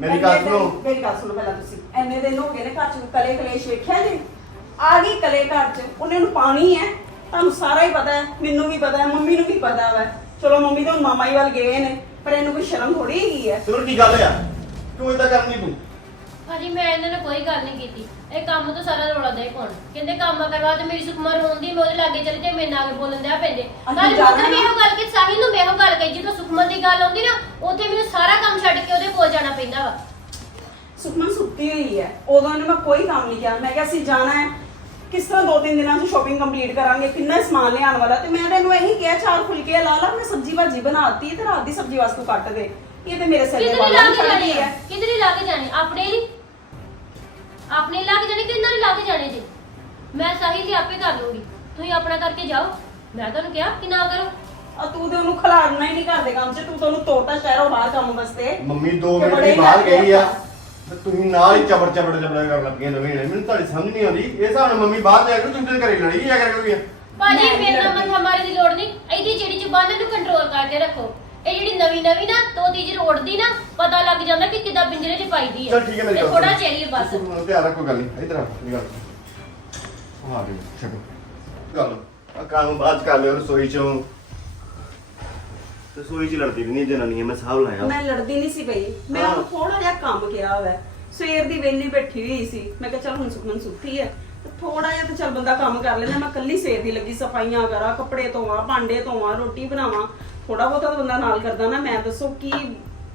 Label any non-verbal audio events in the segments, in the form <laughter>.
ਮੇਰੀ ਗੱਲ ਸੁਣੋ। ਮੇਰੀ ਗੱਲ ਸੁਣੋ ਪਹਿਲਾਂ ਤੁਸੀਂ। ਐਨੇ ਦਿਨ ਹੋ ਗਏ ਨੇ ਘਰ ਚ ਕਲੇ ਕਲੇਸ਼ ਵੇਖਿਆ ਜੀ? ਆ ਗਈ ਕਲੇ ਘਰ ਚ ਉਹਨੇ ਨੂੰ ਪਾਣੀ ਹੈ ਤੁਹਾਨੂੰ ਸਾਰਾ ਹੀ ਪਤਾ ਹੈ ਮੈਨੂੰ ਵੀ ਪਤਾ ਹੈ ਮੰਮੀ ਨੂੰ ਵੀ ਪਤਾ ਵਾ। ਚਲੋ ਮੰਮੀ ਤਾਂ ਹੁਣ ਮਾਮਾ ਹੀ ਵੱਲ ਗਏ ਨੇ ਪਰ ਇਹਨੂੰ ਕੋਈ ਸ਼ਰਮ ਥੋੜੀ ਹੈਗੀ ਹੈ ਚਲੋ ਕੀ ਗੱਲ ਆ। ਕਿਉਂ ਇਦਾਂ ਕਰਨੀ ਤੂੰ? ਭਾਜੀ ਮੈਂ ਇਹਨਾਂ ਨਾਲ ਕੋਈ ਗੱਲ ਨਹੀਂ ਕੀਤੀ। ਇਹ ਕੰਮ ਤੋਂ ਸਾਰਾ ਰੌਲਾ ਦੇ ਪਾਉਣ ਕਹਿੰਦੇ ਕੰਮ ਕਰਵਾ ਤੇ ਮੇਰੀ ਸੁਖਮਨ ਰੋਂਦੀ ਮੈਂ ਉਹਦੇ ਲਾਗੇ ਚਲੀ ਤੇ ਮੇਰੇ ਨਾਲ ਬੋਲਣ ਦਿਆ ਪੈਂਦੇ। ਜਾਣਾ ਵੀ ਨਾ। ਇਹੋ ਗੱਲ ਕਿ ਸਾਹਿਲ ਨੂੰ ਮੈਂ ਇਹੋ ਗੱਲ ਕਹੀ ਜਦੋਂ ਸੁਖਮਨ ਦੀ ਗੱਲ ਆਉਂਦੀ ਨਾ ਉੱਥੇ ਮੈਨੂੰ ਸਾਰਾ ਕੰਮ ਛੱਡ ਕੇ ਉਹਦੇ ਕੋਲ ਜਾਣਾ ਪੈਂਦਾ ਵਾ। ਸੁਖਮਨ ਸੁੱਤੀ ਹੋਈ ਹੈ। ਉਦੋਂ ਇਹਨੂੰ ਮੈਂ ਕੋਈ ਕੰਮ ਨਹੀਂ ਕਿਹਾ। ਮੈਂ ਕਿਹਾ ਅਸੀਂ ਜਾਣਾ ਹੈ। ਕਿਸ ਤਰ੍ਹਾਂ ਦੋ ਤਿੰਨ ਦਿਨਾਂ 'ਚ ਸ਼ਾਪਿੰਗ ਕੰਪਲੀਟ ਕਰਾਂਗੇ ਕਿੰਨਾ ਸਮਾਨ ਲਿਆਉਣ ਵਾਲਾ। ਤੇ ਮੈਂ ਤੈਨੂੰ ਇਹੀ ਕਿਹਾ ਚਾਰ ਫੁਲਕੇ ਲਾ ਲਾ ਮੈਂ ਸਬਜ਼ੀ ਭਾਜੀ ਬਣਾਤੀ ਤੇ ਰਾਤ ਦੀ ਸਬਜ਼ੀ ਵਾਸਤੂ ਕੱਟ ਦੇ। ਇਹ ਤੇ ਮੇਰੇ ਸਿਰ ਤੇ ਕਿਧਰੇ ਲਾ ਕੇ ਜਾਣੀ ਹੈ। ਕਿਧਰੇ ਲਾ ਕੇ ਜਾਣੀ? ਆਪਣੇ ਲਈ ਆਪਣੇ ਲਾ ਕੇ ਜਾਣੀ ਕਿੰਨਾ ਨਹੀਂ ਲਾ ਕੇ ਜਾਣੇ ਜੀ? ਮੈਂ ਸਾਹਿਲ ਦੀ ਆਪੇ ਕਰ ਲੂੰਗੀ। ਤੁਸੀਂ ਆਪਣਾ ਕਰਕੇ ਜਾਓ। ਮੈਂ ਤੁਹਾਨੂੰ ਕਿਹਾ ਕਿ ਨਾ ਕਰੋ। ਆ ਤੂੰ ਤੇ ਉਹਨੂੰ ਖਿਲਾੜਨਾ ਹੀ ਨਹੀਂ ਕਰਦੇ ਕੰਮ 'ਚ। ਤੂੰ ਤਾਂ ਉਹਨੂੰ ਤੋਰਤਾ ਸ਼ਹਿਰੋਂ ਬਾਹਰ ਕੰਮ ਵਾਸਤੇ। ਮੰਮੀ 2 ਤੇ ਮਿੰਟ ਬੜੇ ਦੀ ਬਾਹਰ ਕਰਦੇ ਗਈ ਆ। ਤੇ ਤੁਸੀਂ ਨਾਲ ਹੀ ਚਬੜ ਚਬੜ ਚਬੜ ਕਰਨ ਲੱਗੀਆਂ ਨਵੇਂ ਨੇ ਮੈਨੂੰ ਤੁਹਾਡੀ ਸਮਝ ਨਹੀਂ ਆਉਂਦੀ। ਇਹ ਹਿਸਾਬ ਨਾਲ ਮੰਮੀ ਬਾਹਰ ਜਾ ਕੇ ਤੁਸੀਂ ਤੇ ਘਰੇ ਲੜੀ ਜਾ ਕਰਕੇ ਭਾਜੀ ਮੈਂ ਮੇਰੇ ਨਾਲ ਨਹੀਂ ਮੱਥਾ ਮਾਰਨ ਦੀ ਲੋੜ ਨਹੀਂ। ਇਹਦੀ ਜਿਹੜੀ ਜ਼ੁਬਾਨ ਨੂੰ ਕੰਟਰੋਲ ਕਰਕੇ ਰੱਖੋ। ਇਹ ਜਿਹੜੀ ਨਵੀਂ ਨਵੀਂ ਨਾ ਤੋਤੀ ਜਿਹੀ ਰੋੜਦੀ ਨਾ ਪਤਾ ਲੱਗ ਜਾਂਦਾ ਕਿ ਕਿੱਦਾਂ ਪਿੰਜਰੇ 'ਚ ਪਾਈਦੀ ਚਲ ਠੀਕ ਹੈ ਮੇਰੀ ਗੱਲ ਥੋੜਾ। ਚੇਰੀ ਬਸ। ਤੂੰ ਧਿਆਨ ਰੱਖੋ ਗੱਲ ਨਹੀਂ ਇਧਰ ਆ ਮੇਰੀ ਗੱਲ ਸੁਣ। ਆ ਗਈ ਛੱਡੋ। ਗੱਲ ਆ ਕੰਮ ਬਾਅਦ 'ਚ ਕਰ ਲਿਓ ਰਸੋਈ ਚੋਂ। ਰਸੋਈ ਚ ਲੜਦੀ ਵੀ ਨਹੀਂ ਜਨਾਨੀ ਮੈਂ ਸਾਹਬ ਲਾਇਆ। ਮੈਂ ਲੜਦੀ ਨਹੀਂ ਸੀ ਪਈ। ਮੈਂ ਹਾਂ। ਉਹਨੂੰ ਥੋੜਾ ਜਿਹਾ ਕੰਮ ਕਿਹਾ ਹੋਇਆ। ਸਵੇਰ ਦੀ ਵੇਲੀ ਬੈਠੀ ਹੋਈ ਸੀ। ਮੈਂ ਕਿਹਾ ਚੱਲ ਹੁਣ ਸੁਖਮਨ ਸੁੱਤੀ ਹੈ ਤੇ ਥੋੜਾ ਜਿਹਾ ਤੇ ਚੱਲ ਬੰਦਾ ਕੰਮ ਕਰ ਲੈਂਦਾ। ਮੈਂ ਕੱਲੀ ਸਵੇਰ ਦੀ ਲੱਗੀ ਸਫਾਈਆਂ ਕਰਾਂ ਕੱਪੜੇ ਧੋਵਾਂ ਭਾਂਡੇ ਧੋਵਾਂ ਰੋਟੀ ਬਣਾਵਾਂ। ਥੋੜਾ ਬਹੁਤਾ ਤਾਂ ਬੰਦਾ ਨਾਲ ਕਰਦਾ ਨਾ ਮੈਂ ਦੱਸੋ ਕੀ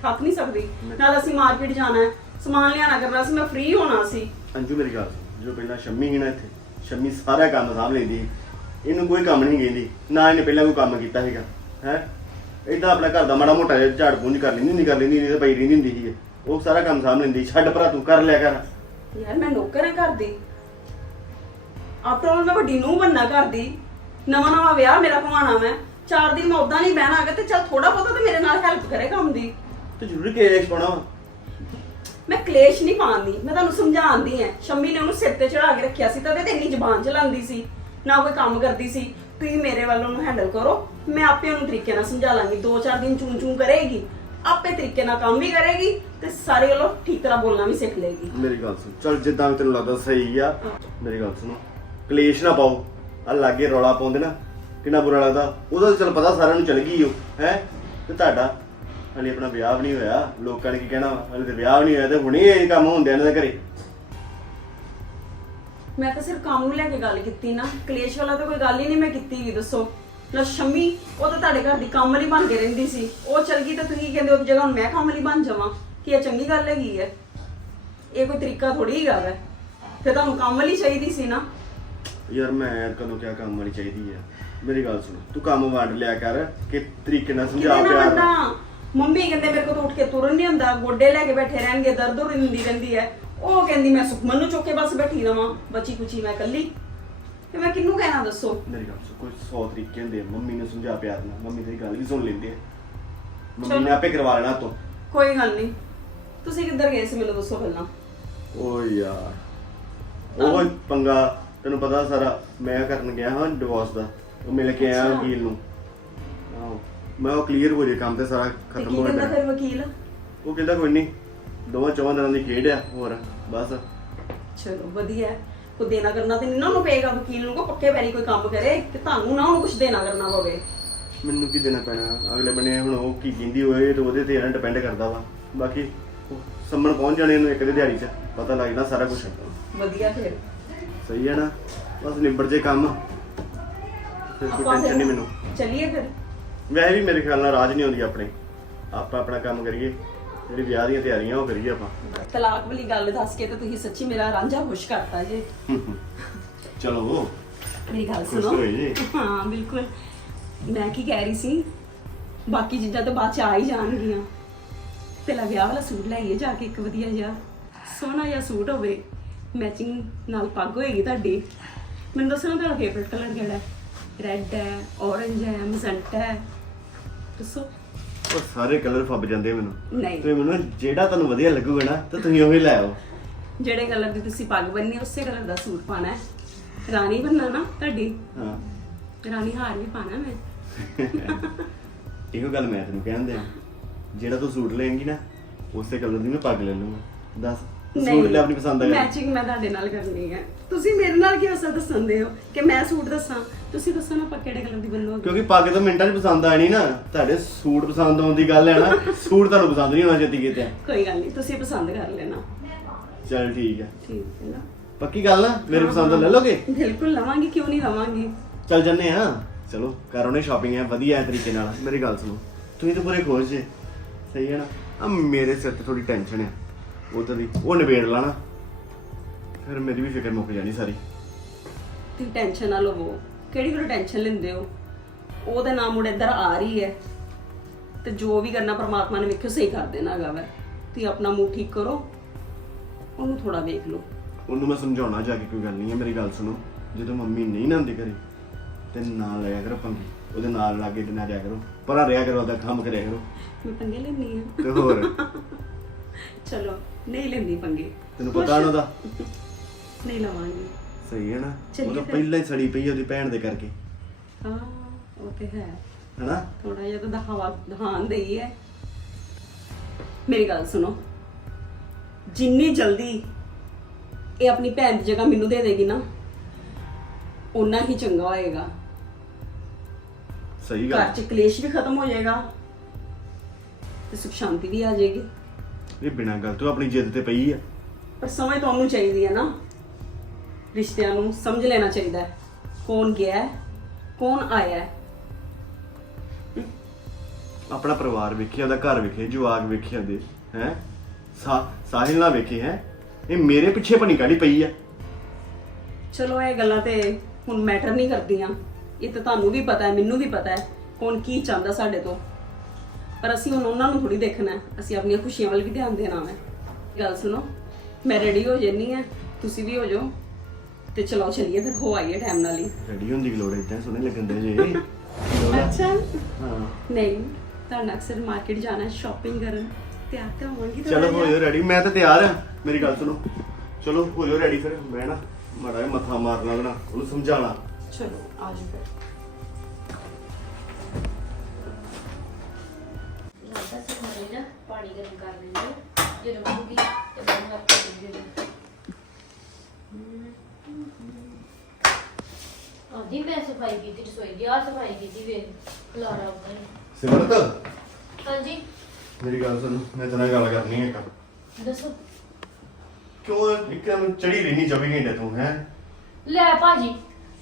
ਥੱਕ ਨਹੀਂ ਸਕਦੀ ਨਾਲ ਅਸੀਂ ਮਾਰਕੀਟ ਜਾਣਾ ਹੈ ਸਮਾਨ ਲਿਆਣਾ ਕਰਨਾ ਸੀ ਮੈਂ ਫ੍ਰੀ ਹੋਣਾ ਸੀ ਅੰਜੂ ਮੇਰੀ ਗੱਲ ਸੁਣ। ਜੋ ਪਹਿਲਾਂ ਸ਼ੰਮੀ ਸੀ ਨਾ ਇੱਥੇ ਸ਼ੰਮੀ ਸਾਰਾ ਕੰਮ ਸਾਂਭ ਲੈਂਦੀ ਸੀ। ਇਹਨੂੰ ਕੋਈ ਕੰਮ ਨਹੀਂ ਕਹਿੰਦੀ ਨਾ ਇਹਨੇ ਪਹਿਲਾਂ ਕੋਈ ਕੰਮ ਕੀਤਾ ਹੈਗਾ ਹੈ ਇਦਾਂ ਆਪਣਾ ਘਰ ਦਾ ਮਾੜਾ ਮੋਟਾ ਜਿਹਾ ਝਾੜ ਪੂੰਝ ਕਰ ਲੈਂਦੀ ਨਹੀਂ ਕਰ ਲੈਂਦੀ ਨਹੀਂ ਤਾਂ ਪਈ ਰਹਿੰਦੀ ਹੁੰਦੀ ਸੀ ਇਹ। ਉਹ ਸਾਰਾ ਕੰਮ ਸਾਂਭ ਲੈਂਦੀ ਛੱਡ ਭਰਾ ਤੂੰ ਕਰ ਲਿਆ ਕਰ ਯਾਰ ਮੈਂ ਨੌਕਰ ਹਾਂ ਘਰ ਦੀ ਆਫਟਰ ਆਲ ਮੈਂ ਵੱਡੀ ਨੂੰ ਬੰਨਾ ਘਰ ਦੀ ਨਵਾਂ ਨਵਾਂ ਵਿਆਹ ਮੇਰਾ ਘਵਾਣਾ ਮੈਂ ਚਾਰ ਦਿਨ ਮੈਂ ਉਦਾਂ ਨਹੀਂ ਬਹਿਣਾ ਹੈਗਾ ਤੇ ਚੱਲ ਥੋੜਾ ਬਹੁਤਾ ਤੇ ਮੇਰੇ ਨਾਲ ਹੈਲਪ ਕਰੇ ਕੰਮ ਦੀ। ਤੇ ਜ਼ਰੂਰੀ ਕੇਸ ਪਾਉਣਾ ਵਾ। ਮੈਂ ਕਲੇਸ਼ ਨਹੀਂ ਪਾਉਂਦੀ ਮੈਂ ਤੁਹਾਨੂੰ ਸਮਝਾਉਂਦੀ ਐ ਸ਼ੰਮੀ ਨੇ ਉਹਨੂੰ ਸਿਰ ਤੇ ਚੜਾ ਕੇ ਰੱਖਿਆ ਸੀ ਤਾਂ ਉਹਦੇ ਤੇ ਇੰਨੀ ਜ਼ਬਾਨ ਚਲਾਉਂਦੀ ਸੀ ਨਾ ਕੋਈ ਕੰਮ ਕਰਦੀ ਸੀ। ਤੁਸੀਂ ਮੇਰੇ ਵੱਲ ਉਹਨੂੰ ਹੈਂਡਲ ਕਰੋ ਮੈਂ ਆਪੇ ਉਹਨੂੰ ਤਰੀਕੇ ਨਾਲ ਸਮਝਾ ਲਾਂਗੀ। ਦੋ ਚਾਰ ਦਿਨ ਚੂੰ ਚੂੰ ਕਰੇਗੀ ਆਪੇ ਤਰੀਕੇ ਨਾਲ ਕੰਮ ਵੀ ਕਰੇਗੀ ਤੇ ਸਾਰੇ ਵੱਲੋਂ ਠੀਕ ਤਰ੍ਹਾਂ ਬੋਲਣਾ ਵੀ ਸਿੱਖ ਲਏਗੀ। ਮੇਰੀ ਗੱਲ ਸੁਣ ਚਲ ਜਿੱਦਾਂ ਵੀ ਤੈਨੂੰ ਲੱਗਦਾ ਸਹੀ ਆ ਮੇਰੀ ਗੱਲ ਸੁਣੋ। ਕਲੇਸ਼ ਨਾ ਪਾਓ ਆ ਲਾਗੇ ਰੌਲਾ ਪਾਉਂਦੇ ਨਾ ਕਿੰਨਾ ਬੁਰਾ ਲੱਗਦਾ? ਉਹਦਾ ਤਾਂ ਚਲ ਪਤਾ ਸਾਰਿਆਂ ਨੂੰ ਚਲ ਗਈ ਉਹ ਹੈ? ਤੇ ਤੁਹਾਡਾ ਹਲੇ ਆਪਣਾ ਵਿਆਹ ਵੀ ਨਹੀਂ ਹੋਇਆ ਲੋਕਾਂ ਨੇ ਕੀ ਕਹਿਣਾ? ਹਲੇ ਤੇ ਵਿਆਹ ਵੀ ਨਹੀਂ ਹੋਇਆ ਤੇ ਹੁਣੇ ਇਹ ਕੰਮ ਹੁੰਦੇ ਇਹਨਾਂ ਦੇ ਘਰੇ। ਮੈਂ ਤਾਂ ਸਿਰਫ ਕੰਮ ਨੂੰ ਲੈ ਕੇ ਗੱਲ ਕੀਤੀ ਨਾ। ਕਲੇਸ਼ ਵਾਲਾ ਤਾਂ ਕੋਈ ਗੱਲ ਹੀ ਨਹੀਂ ਮੈਂ ਕੀਤੀ ਵੀ ਦੱਸੋ। ਨਾ ਸ਼ੰਮੀ ਉਹ ਤਾਂ ਤੁਹਾਡੇ ਘਰ ਦੀ ਕੰਮ ਵਾਲੀ ਬਣ ਕੇ ਰਹਿੰਦੀ ਸੀ। ਉਹ ਚਲ ਗਈ ਤਾਂ ਤੁਸੀਂ ਕਹਿੰਦੇ ਉਹਦੀ ਜਗ੍ਹਾ ਹੁਣ ਮੈਂ ਕੰਮ ਵਾਲੀ ਬਣ ਜਾਵਾਂ ਕੀ ਇਹ ਚੰਗੀ ਗੱਲ ਹੈਗੀ ਹੈ? ਇਹ ਕੋਈ ਤਰੀਕਾ ਥੋੜੀ ਹੀ ਗੱਲ ਹੈ ਫਿਰ ਤੁਹਾਨੂੰ ਕੰਮ ਵਾਲੀ ਚਾਹੀਦੀ ਸੀ ਨਾ। ਯਾਰ ਮੈਂ ਕਦੋਂ ਕਿਆ ਕੰਮ ਵਾਲੀ ਚਾਹੀਦੀ ਆ ਮੇਰੀ ਗੱਲ ਸੁਣ ਤੂੰ ਕੰਮ ਵੰਡ ਲਿਆ ਕਰ ਕਿ ਤਰੀਕੇ ਨਾਲ ਸਮਝਾ ਪਿਆਰ ਬੰਦਾ? ਨਾਲ। ਮੰਮੀ ਕਹਿੰਦੇ ਮੇਰੇ ਕੋਲ ਤਾਂ ਉੱਠ ਕੇ ਤੁਰਨ ਨਹੀਂ ਹੁੰਦਾ ਗੋਡੇ ਲੈ ਕੇ ਬੈਠੇ ਰਹਿਣਗੇ ਦਰਦ ਹੋ ਹੁੰਦੀ ਰਹਿੰਦੀ ਹੈ। ਉਹ ਕਹਿੰਦੀ ਮੈਂ ਸੁਖਮਨ ਨੂੰ ਚੁੱਕ ਕੇ ਬਸ ਬੈਠੀ ਰਵਾਂ ਬੱਚੀ ਕੁਚੀ ਮੈਂ ਇਕੱਲੀ। ਤੇ ਮੈਂ ਕਿਹਨੂੰ ਕਹਿਣਾ ਦੱਸੋ? ਮੇਰੀ ਗੱਲ ਸੁਣ ਕੋਈ 100 ਤਰੀਕੇ ਹੁੰਦੇ ਆ ਮੰਮੀ ਨੂੰ ਸਮਝਾ ਪਿਆਰ ਨਾਲ। ਮੰਮੀ ਤੇਰੀ ਗੱਲ ਵੀ ਸੁਣ ਲੈਂਦੇ ਆ। ਮੰਮੀ ਚਲੋ। ਨੇ ਆਪੇ ਕਰਵਾ ਲੈਣਾ ਤੋਂ ਕੋਈ ਗੱਲ ਨਹੀਂ ਤੁਸੀਂ ਕਿੱਧਰ ਗਏ ਸੀ ਮੈਨੂੰ ਦੱਸੋ ਪਹਿਲਾਂ। ਓ ਯਾਰ ਉਹ ਪੰਗਾ ਤੈਨੂੰ ਪਤਾ ਸਾਰਾ ਮੈਂ ਕਰਨ ਗਿਆ ਹਾਂ ਡਿਵੋਰਸ ਦਾ। ਉਹ ਮਿਲ ਕੇ ਆਇਆ। ਵਕੀਲ ਨੂੰ। ਆਹੋ। ਮੈਂ ਉਹ ਕਲੀਅਰ ਹੋ ਜੇ ਕੰਮ ਤੇ ਸਾਰਾ ਤੇ ਖਤਮ ਕੀ ਹੋ ਕਹਿੰਦਾ ਗਿਆ ਫਿਰ ਵਕੀਲ? ਉਹ ਕਹਿੰਦਾ ਕੋਈ ਨਹੀਂ ਦੋਵਾਂ ਚੌਵਾਂ ਦਿਨਾਂ ਦੀ ਖੇਡ ਆ ਹੋਰ ਬਸ। ਚਲੋ ਵਧੀਆ। ਹੈ। ਕੋਈ ਦੇਣਾ ਕਰਨਾ ਤੇ ਨਹੀਂ ਨਾ ਪਏਗਾ ਵਕੀਲ ਨੂੰ ਕੋ ਪੱਕੇ ਪੈਰੀ ਕੋਈ ਕੰਮ ਕਰੇ ਕਿ ਤੁਹਾਨੂੰ ਨਾ ਉਹਨੂੰ ਕੁਝ ਦੇਣਾ ਕਰਨਾ ਪਵੇ ਮੈਨੂੰ ਕੀ ਦੇਣਾ ਪੈਣਾ? ਅਗਲੇ ਬੰਨੇ ਹੁਣ ਉਹ ਕੀ ਕਹਿੰਦੀ ਹੋਏ ਤੇ ਉਹਦੇ ਤੇ ਡਿਪੈਂਡ ਕਰਦਾ ਵਾ। ਬਾਕੀ ਉਹ ਸੰਮਣ ਪਹੁੰਚ ਜਾਣੇ ਨੂੰ ਇੱਕ ਦੇ ਦਿਹਾੜੀ 'ਚ ਪਤਾ ਲੱਗ ਜਾਣਾ ਸਾਰਾ ਕੁਝ ਵਧੀਆ ਫਿਰ। ਸਹੀ ਹੈ ਨਾ? ਬਸ ਨਿਬੜ ਜੇ ਕੰਮ। ਫਿਰ ਕੋਈ ਆਪਾਂ ਟੈਨਸ਼ਨ ਨਹੀਂ ਮੈਨੂੰ। ਚੱਲੀਏ ਫਿਰ। ਵੈਸੇ ਵੀ ਮੇਰੇ ਖਿਆਲ ਨਾਲ ਰਾਜ ਨਹੀਂ ਆਉਂਦੀ ਆਪਣੇ। ਆਪਾਂ ਆਪਣਾ ਕੰਮ ਕਰੀਏ ਜਿਹੜੀ ਵਿਆਹ ਦੀਆਂ ਤਿਆਰੀਆਂ ਉਹ ਕਰੀਏ ਆਪਾਂ। ਤਲਾਕ ਵਾਲੀ ਗੱਲ ਦੱਸ ਕੇ ਤਾਂ ਤੁਸੀਂ ਸੱਚੀ ਮੇਰਾ ਰਾਂਝਾ ਖੁਸ਼ ਕਰਤਾ ਜੀ। ਚਲੋ। ਮੇਰੀ ਗੱਲ ਖੁਸ਼ ਸੁਣੋ। ਹੋਏ ਜੀ। ਹਾਂ ਬਿਲਕੁਲ। ਮੈਂ ਕੀ ਕਹਿ ਰਹੀ ਸੀ? ਬਾਕੀ ਚੀਜ਼ਾਂ ਤਾਂ ਬਾਅਦ ਚ ਆ ਹੀ ਜਾਣਗੀਆਂ। ਪਹਿਲਾਂ ਵਿਆਹ ਵਾਲਾ ਸੂਟ ਲਈਏ ਜਾ ਕੇ ਇੱਕ ਵਧੀਆ ਜਿਹਾ। ਸੋਹਣਾ ਜਿਹਾ ਸੂਟ ਹੋਵੇ ਮੈਚਿੰਗ ਨਾਲ ਪੱਗ ਹੋਏਗੀ ਤੁਹਾਡੀ। ਮੈਨੂੰ ਦੱਸੋ ਨਾ ਤੁਹਾਡਾ ਫੇਵਰਿਟ ਕਲਰ ਕਿਹੜਾ ਹੈ? ਰੈੱਡ ਹੈ orange ਹੈ ਮਜੰਟਾ ਹੈ। ਦੱਸੋ। ਉਹ ਸਾਰੇ ਕਲਰ ਫੱਬ ਜਾਂਦੇ ਆ ਮੈਨੂੰ। ਨਹੀਂ। ਤੇ ਮੈਨੂੰ ਜਿਹੜਾ ਤੁਹਾਨੂੰ ਵਧੀਆ ਲੱਗੂਗਾ ਨਾ ਤਾਂ ਤੁਸੀਂ ਉਹੀ ਲੈ ਆਓ। ਜਿਹੜੇ ਕਲਰ ਦੀ ਤੁਸੀਂ ਪੱਗ ਬੰਨ੍ਹਨੀ ਉਸੇ ਕਲਰ ਦਾ ਸੂਟ ਪਾਣਾ ਹੈ। ਰਾਣੀ ਬੰਨਣਾ ਨਾ ਤੁਹਾਡੀ। ਹਾਂ। ਰਾਣੀ ਹਾਰ ਵੀ ਪਾਣਾ ਮੈਂ। <laughs> ਇਹੋ ਗੱਲ ਮੈਂ ਤੈਨੂੰ ਕਹਿੰਦੇ ਆ ਜਿਹੜਾ ਤੂੰ ਸੂਟ ਲੈਂਗੀ ਨਾ ਉਸੇ ਕਲਰ ਦੀ ਮੈਂ ਪੱਗ ਲੈ ਲੂੰਗਾ ਦੱਸ ਸੂਟ ਲੈ ਆਪਣੀ ਪਸੰਦ ਦਾ ਕਰ ਮੈਚਿੰਗ ਮੈਂ ਤੁਹਾਡੇ ਨਾਲ ਕਰਨੀ ਹੈ। ਤੁਸੀਂ ਮੇਰੇ ਨਾਲ ਕਿਉਂ ਸਾ ਦੱਸਣਦੇ ਹੋ ਕਿ ਮੈਂ ਸੂਟ ਦੱਸਾਂ? ਤੁਸੀਂ ਦੱਸੋ ਨਾ ਆਪਾਂ ਕਿਹੜੇ ਕਲਰ ਦੀ ਬੰਨੋਗੇ ਕਿਉਂਕਿ ਪੱਗ ਤਾਂ ਮਿੰਟਾਂ 'ਚ ਪਸੰਦ ਆਣੀ ਨਾ। ਤੁਹਾਡੇ ਸੂਟ ਪਸੰਦ ਆਉਣ ਦੀ ਗੱਲ ਹੈ ਨਾ ਸੂਟ ਤੁਹਾਨੂੰ ਪਸੰਦ ਨਹੀਂ ਹੋਣਾ ਛੇਤੀ ਕਿਤੇ। ਕੋਈ ਗੱਲ ਨਹੀਂ ਤੁਸੀਂ ਪਸੰਦ ਕਰ ਲੈਣਾ। ਚਲ ਠੀਕ ਹੈ। ਠੀਕ ਹੈ ਨਾ। ਪੱਕੀ ਗੱਲ ਨਾ? ਮੇਰੇ ਪਸੰਦ ਦਾ ਲੈ ਲੋਗੇ? ਬਿਲਕੁਲ ਲਵਾਂਗੀ ਕਿਉਂ ਨਹੀਂ ਲਵਾਂਗੀ? ਚੱਲ ਜੰਨੇ ਆ। ਚਲੋ ਕਰ ਉਹਨੇ ਸ਼ਾਪਿੰਗ ਹੈ ਵਧੀਆ ਹੈ ਤਰੀਕੇ ਨਾਲ। ਮੇਰੀ ਗੱਲ ਸੁਣੋ ਤੁਸੀਂ ਤਾਂ ਪੂਰੇ ਖੁਸ਼ ਜੇ। ਸਹੀ ਹੈ ਨਾ? ਆ ਮੇਰੇ ਸਿਰ ਤੇ ਥੋੜੀ ਟੈਨਸ਼ਨ ਹੈ ਉਹ ਤਾਂ ਦੀ ਉਹ ਨਿਬੇੜ ਲਾਣਾ ਫਿਰ ਮੇਰੀ ਵੀ ਫਿਕਰ ਮੁੱਕ ਜਾਣੀ ਸਾਰੀ। ਤੁਸੀਂ ਟੈਨਸ਼ਨ ਨਾ ਲਵੋ। ਕਿਹੜੀ ਕੋਲ ਟੈਨਸ਼ਨ ਲੈਂਦੇ ਹੋ? ਉਹਦਾ ਨਾਮ ਮੁੜ ਇੱਧਰ ਆ ਰਹੀ ਹੈ। ਤੇ ਜੋ ਵੀ ਕਰਨਾ ਪਰਮਾਤਮਾ ਨੇ ਵੇਖਿਓ ਸਹੀ ਕਰ ਦੇਣਾ ਹੈਗਾ ਵੈ। ਤੁਸੀਂ ਆਪਣਾ ਮੂੰਹ ਠੀਕ ਕਰੋ ਉਹਨੂੰ ਥੋੜਾ ਵੇਖ ਲਓ। ਉਹਨੂੰ ਮੈਂ ਸਮਝਾਉਣਾ ਜਾ ਕੇ ਕੋਈ ਗੱਲ ਨਹੀਂ ਹੈ ਮੇਰੀ ਗੱਲ ਸੁਣੋ। ਜਦੋਂ ਮੰਮੀ ਨਹੀਂ ਨਾ ਹੁੰਦੀ ਘਰੇ ਤੇ ਨਾਲ ਲਿਆ ਕਰੋ ਪੰਗੀ ਉਹਦੇ ਨਾਲ ਲਾਗੇ ਤੇ ਨਾ ਰਿਆ ਕਰੋ। ਪਰਾਂ ਰਿਆ ਕਰੋ ਉਹਦਾ ਕੰਮ ਕਰਿਆ ਕਰੋ। ਮੈਂ ਪੰਗੇ ਲੈਂਦੀ ਆ ਤੇ ਹੋਰ? ਚਲੋ ਨਹੀਂ ਲੈਂਦੀ ਪੰਗੇ। ਤੈਨੂੰ ਪਤਾ ਨਾ ਉਹਦਾ? ਨਹੀਂ ਲਵਾਂਗੀ। ਸਹੀ ਹੈ ਨਾ? ਉਹ ਤਾਂ। ਪਹਿਲਾਂ ਹੀ ਸੜੀ ਪਈ ਉਹਦੀ ਭੈਣ ਦੇ ਕਰਕੇ। ਹਾਂ ਉਹ ਤੇ ਹੈ। ਹਨਾ? ਥੋੜਾ ਜਿਹਾ ਤਾਂ ਦਿਖਾਵਾ ਦਿਖਾਣ ਦੇਈ ਹੈ ਮੇਰੀ ਗੱਲ ਸੁਣੋ। ਜਿੰਨੀ ਜਲਦੀ ਇਹ ਆਪਣੀ ਭੈਣ ਦੀ ਜਗ੍ਹਾ ਮੈਨੂੰ ਦੇ ਦੇਗੀ ਨਾ ਉਨਾ ਹੀ ਚੰਗਾ ਹੋਏਗਾ। ਸਹੀ ਘਰ ਗੱਲ 'ਚ ਕਲੇਸ਼ ਵੀ ਖਤਮ ਹੋ ਜਾਏਗਾ ਤੇ ਸੁਖ ਸ਼ਾਂਤੀ ਵੀ ਆ ਜਾਏਗੀ। ਇਹ ਬਿਨਾਂ ਗੱਲ ਤੋਂ ਆਪਣੀ ਜਿੱਦ ਤੇ ਪਈ ਆ। ਪਰ ਸਮਝ ਤੁਹਾਨੂੰ ਚਾਹੀਦੀ ਹੈ ਨਾ। ਰਿਸ਼ਤਿਆਂ ਨੂੰ ਸਮਝ ਲੈਣਾ ਚਾਹੀਦਾ ਹੈ। ਕੌਣ ਗਿਆ ਹੈ ਕੌਣ ਆਇਆ ਹੈ। ਆਪਣਾ ਪਰਿਵਾਰ ਵੇਖਿਆ ਉਹਦਾ ਘਰ ਵੇਖੇ ਜਵਾਗ ਵੇਖਿਆ ਦੇ ਹੈ? ਸਾਹਿਲ ਨਾ ਵੇਖੇ ਹੈ? ਇਹ ਮੇਰੇ ਪਿੱਛੇ ਪਣੀ ਕਾੜੀ ਪਈ ਆ? ਚਲੋ ਇਹ ਗੱਲਾਂ ਤੇ ਹੁਣ ਮੈਟਰ ਨਹੀਂ ਕਰਦੀਆਂ। ਇਹ ਤਾਂ ਤੁਹਾਨੂੰ ਵੀ ਪਤਾ ਹੈ ਮੈਨੂੰ ਵੀ ਪਤਾ ਹੈ ਕੌਣ ਕੀ ਚਾਹੁੰਦਾ ਸਾਡੇ ਤੋਂ। ਪਰ ਅਸੀਂ ਹੁਣ ਉਹਨਾਂ ਨੂੰ ਥੋੜੀ ਦੇਖਣਾ ਹੈ। ਅਸੀਂ ਆਪਣੀਆਂ ਖੁਸ਼ੀਆਂ ਵੱਲ ਵੀ ਧਿਆਨ ਦੇਣਾ ਹੈ। ਗੱਲ ਸੁਣੋ ਮੈਂ ਰੈਡੀ ਹੋ ਜੰਨੀ ਆ ਤੁਸੀਂ ਵੀ ਹੋ ਜਾਓ। ਤੇ ਚਲੋ ਚਲੀਏ ਫਿਰ ਹੋ ਆਈਏ ਟਾਈਮ ਨਾਲ ਹੀ। ਰੈਡੀ ਹੁੰਦੀ ਕੀ ਲੋੜ ਇਦਾਂ ਸੋਹਣੇ ਲੱਗਣ ਦੇ ਜੇ। ਆ? <laughs> ਅੱਛਾ। ਹਾਂ। ਨਹੀਂ ਤੁਹਾਨੂੰ ਅਕਸਰ ਮਾਰਕੀਟ ਜਾਣਾ ਸ਼ਾਪਿੰਗ ਕਰਨ। ਤਿਆਰ ਤਾਂ ਹੋਵਾਂਗੀ ਥੋੜ੍ਹਾ ਚਲੋ ਹੋ। ਜਾਓ ਰੈਡੀ ਮੈਂ ਤਾਂ ਤਿਆਰ ਆ ਮੇਰੀ ਗੱਲ ਸੁਣੋ। ਚਲੋ ਹੋ ਜਾਓ ਰੈਡੀ ਫਿਰ ਮੈਂ ਨਾ ਮਾੜਾ ਜਿਹਾ ਮੱਥਾ ਮਾਰਨਾ ਉਹਦੇ ਨਾਲ ਉਹਨੂੰ ਸਮਝਾਣਾ ਚਲੋ ਆ ਜਾਓ ਫਿਰ। ਲੱਗਦਾ ਸਮਾਰੇ ਨਾ ਪਾਣੀ ਗਰਮ ਕਰ ਲੈਂਦੇ ਜਦੋਂ ਬਣੂਗੀ ਤੇ ਬੰਦ ਕਰ ਦਿੰਦੇ ਆਦੀ ਮੈਂ ਸਫ਼ਾਈ ਕੀਤੀ ਰਸੋਈ ਦੀ ਆ ਸਫ਼ਾਈ ਕੀਤੀ ਵੇ ਖਲਾਰਾ ਉੱਪਰ ਹੀ। ਸਿਮਰਤ? ਹਾਂਜੀ? ਮੇਰੀ ਗੱਲ ਸੁਣ ਮੈਂ ਤੇਰੇ ਨਾਲ ਗੱਲ ਕਰਨੀ ਹੈ ਇੱਕ। ਦੱਸੋ। ਕਿਉਂ ਇੱਕਦਮ ਚੜੀ ਰਹਿਣੀ 24 ਘੰਟੇ ਤੂੰ ਹੈ? ਲੈ ਭਾਜੀ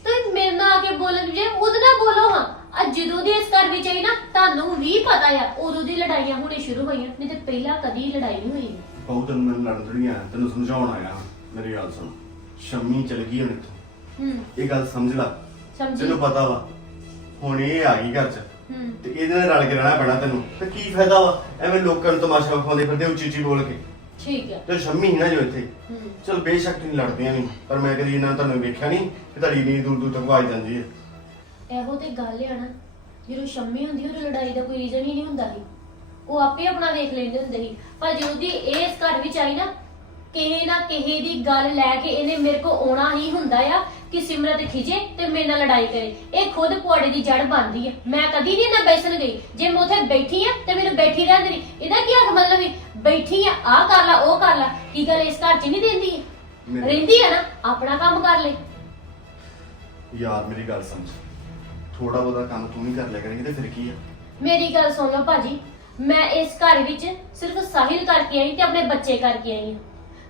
ਤੁਸੀਂ ਮੇਰੇ ਨਾਲ ਆ ਕੇ ਬੋਲਣ ਜੇ ਉਹਦੇ ਨਾਲ ਬੋਲੋ ਹਾਂ ਅੱਜ ਜਦੋਂ ਦੀ ਇਸ ਘਰ ਵਿੱਚ ਆਈ ਨਾ ਤੁਹਾਨੂੰ ਵੀ ਪਤਾ ਆ ਉਦੋਂ ਦੀ ਲੜਾਈਆਂ ਹੋਣੀ ਸ਼ੁਰੂ ਹੋਈਆਂ ਨਹੀਂ ਤੇ ਪਹਿਲਾਂ ਕਦੀ ਲੜਾਈ ਨਹੀਂ ਹੋਈ। ਬਹੁਤ ਤੈਨੂੰ ਮੈਂ ਲੜਨ ਥੋੜੀ ਆਇਆ ਤੈਨੂੰ ਸਮਝਾਉਣ ਆਇਆ ਮੇਰੀ ਗੱਲ ਸੁਣ। ਸ਼ੰਮੀ ਚਲ ਗਈ ਹੁਣ ਇੱਥੋਂ ਹੂੰ। ਇਹ ਗੱਲ ਸਮਝ ਲੈ। ਸਮਝੀ? ਤੈਨੂੰ ਪਤਾ ਵਾ ਹੁਣ ਇਹ ਆ ਗਈ ਘਰ 'ਚ। ਹੂੰ। ਤੇ ਇਹਦੇ ਨਾਲ ਰਲ ਕੇ ਰਹਿਣਾ ਪੈਣਾ ਤੈਨੂੰ। ਤੇ ਕੀ ਫਾਇਦਾ ਵਾ? ਐਵੇਂ ਲੋਕਾਂ ਨੂੰ ਤਮਾਸ਼ਾ ਵਿਖਾਉਂਦੇ ਫਿਰਦੇ ਉੱਚੀ ਉੱਚੀ ਬੋਲ ਕੇ। ਠੀਕ ਹੈ ਤੇ ਸ਼ੰਮੀ ਨਾ ਜੋ ਇੱਥੇ। ਹੂੰ। ਚਲ ਬੇਸ਼ੱਕ ਨਹੀਂ ਲੜਦੀਆਂ ਨਹੀਂ ਪਰ ਮੈਂ ਕਦੀ ਇਹਨਾਂ ਤੁਹਾਨੂੰ ਵੇਖਿਆ ਨਹੀਂ ਕਿ ਤੁਹਾਡੀ ਨੀ ਦੂਰ ਦੂਰ ਤੱਕ ਆਵਾਜ਼ ਜਾਂਦੀ ਹੈ। ਇਹੋ ਤੇ ਗੱਲ ਆ ਨਾ ਜਦੋਂ ਸ਼ੰਮੀ ਹੁੰਦੀ ਉਹ ਲੜਾਈ ਦਾ ਕੋਈ ਰੀਜ਼ਨ ਹੀ ਨਹੀਂ ਹੁੰਦਾ ਸੀ। ਉਹ ਆਪੇ ਆਪਣਾ ਵੇਖ ਲੈਂਦੇ ਹੁੰਦੇ ਸੀ। ਪਰ ਜਦੋਂ ਦੀ ਇਹ ਇਸ ਘਰ ਵਿੱਚ ਆਈ ਨਾ ਕਿਸੇ ਨਾ ਕਿਸੇ ਦੀ ਗੱਲ ਲੈ ਕੇ ਇਹਨੇ ਮੇਰੇ ਕੋ ਆਉਣਾ ਹੀ ਹੁੰਦਾ ਆ ਕਿ ਸਿਮਰਤ ਖਿਜੇ ਤੇ ਮੇਰੇ ਨਾਲ ਲੜਾਈ ਕਰੇ। ਇਹ ਖੁਦ ਪੁਆੜੇ ਦੀ ਜੜ ਬਣਦੀ ਹੈ। ਮੈਂ ਕਦੀ ਨਹੀਂ ਨਾ ਬੈਸਣ ਗਈ। ਜੇ ਮੈਂ ਉੱਥੇ ਬੈਠੀ ਆ ਤੇ ਮੈਨੂੰ ਬੈਠੀ ਰਹਿਣ ਦੇਣੀ। ਇਹਦਾ ਕੀ ਹੱਕ ਮਤਲਬ ਵੀ ਬੈਠੀ ਆ ਆ ਕਰ ਲਾ ਉਹ ਕਰ ਲਾ। ਕੀ ਗੱਲ ਇਸ ਘਰ 'ਚ ਨਹੀਂ ਦਿੰਦੀ ਰਹਿੰਦੀ ਹੈ ਨਾ ਆਪਣਾ ਕੰਮ ਕਰ ਲੈ। ਯਾਰ ਮੇਰੀ ਗੱਲ ਸਮਝ। ਥੋੜਾ ਬਹੁਤਾ ਕੰਮ ਤੂੰ ਹੀ ਕਰ ਲਿਆ ਕਰੇਂਗੀ ਤੇ ਫਿਰ ਕੀ ਆ? ਮੇਰੀ ਗੱਲ ਸੁਣ ਲਓ ਭਾਜੀ। ਮੈਂ ਇਸ ਘਰ ਵਿੱਚ ਸਿਰਫ ਸਾਹਿਲ ਕਰਕੇ ਆਈ ਤੇ ਆਪਣੇ ਬੱਚੇ ਕਰਕੇ ਆਈ ਹਾਂ।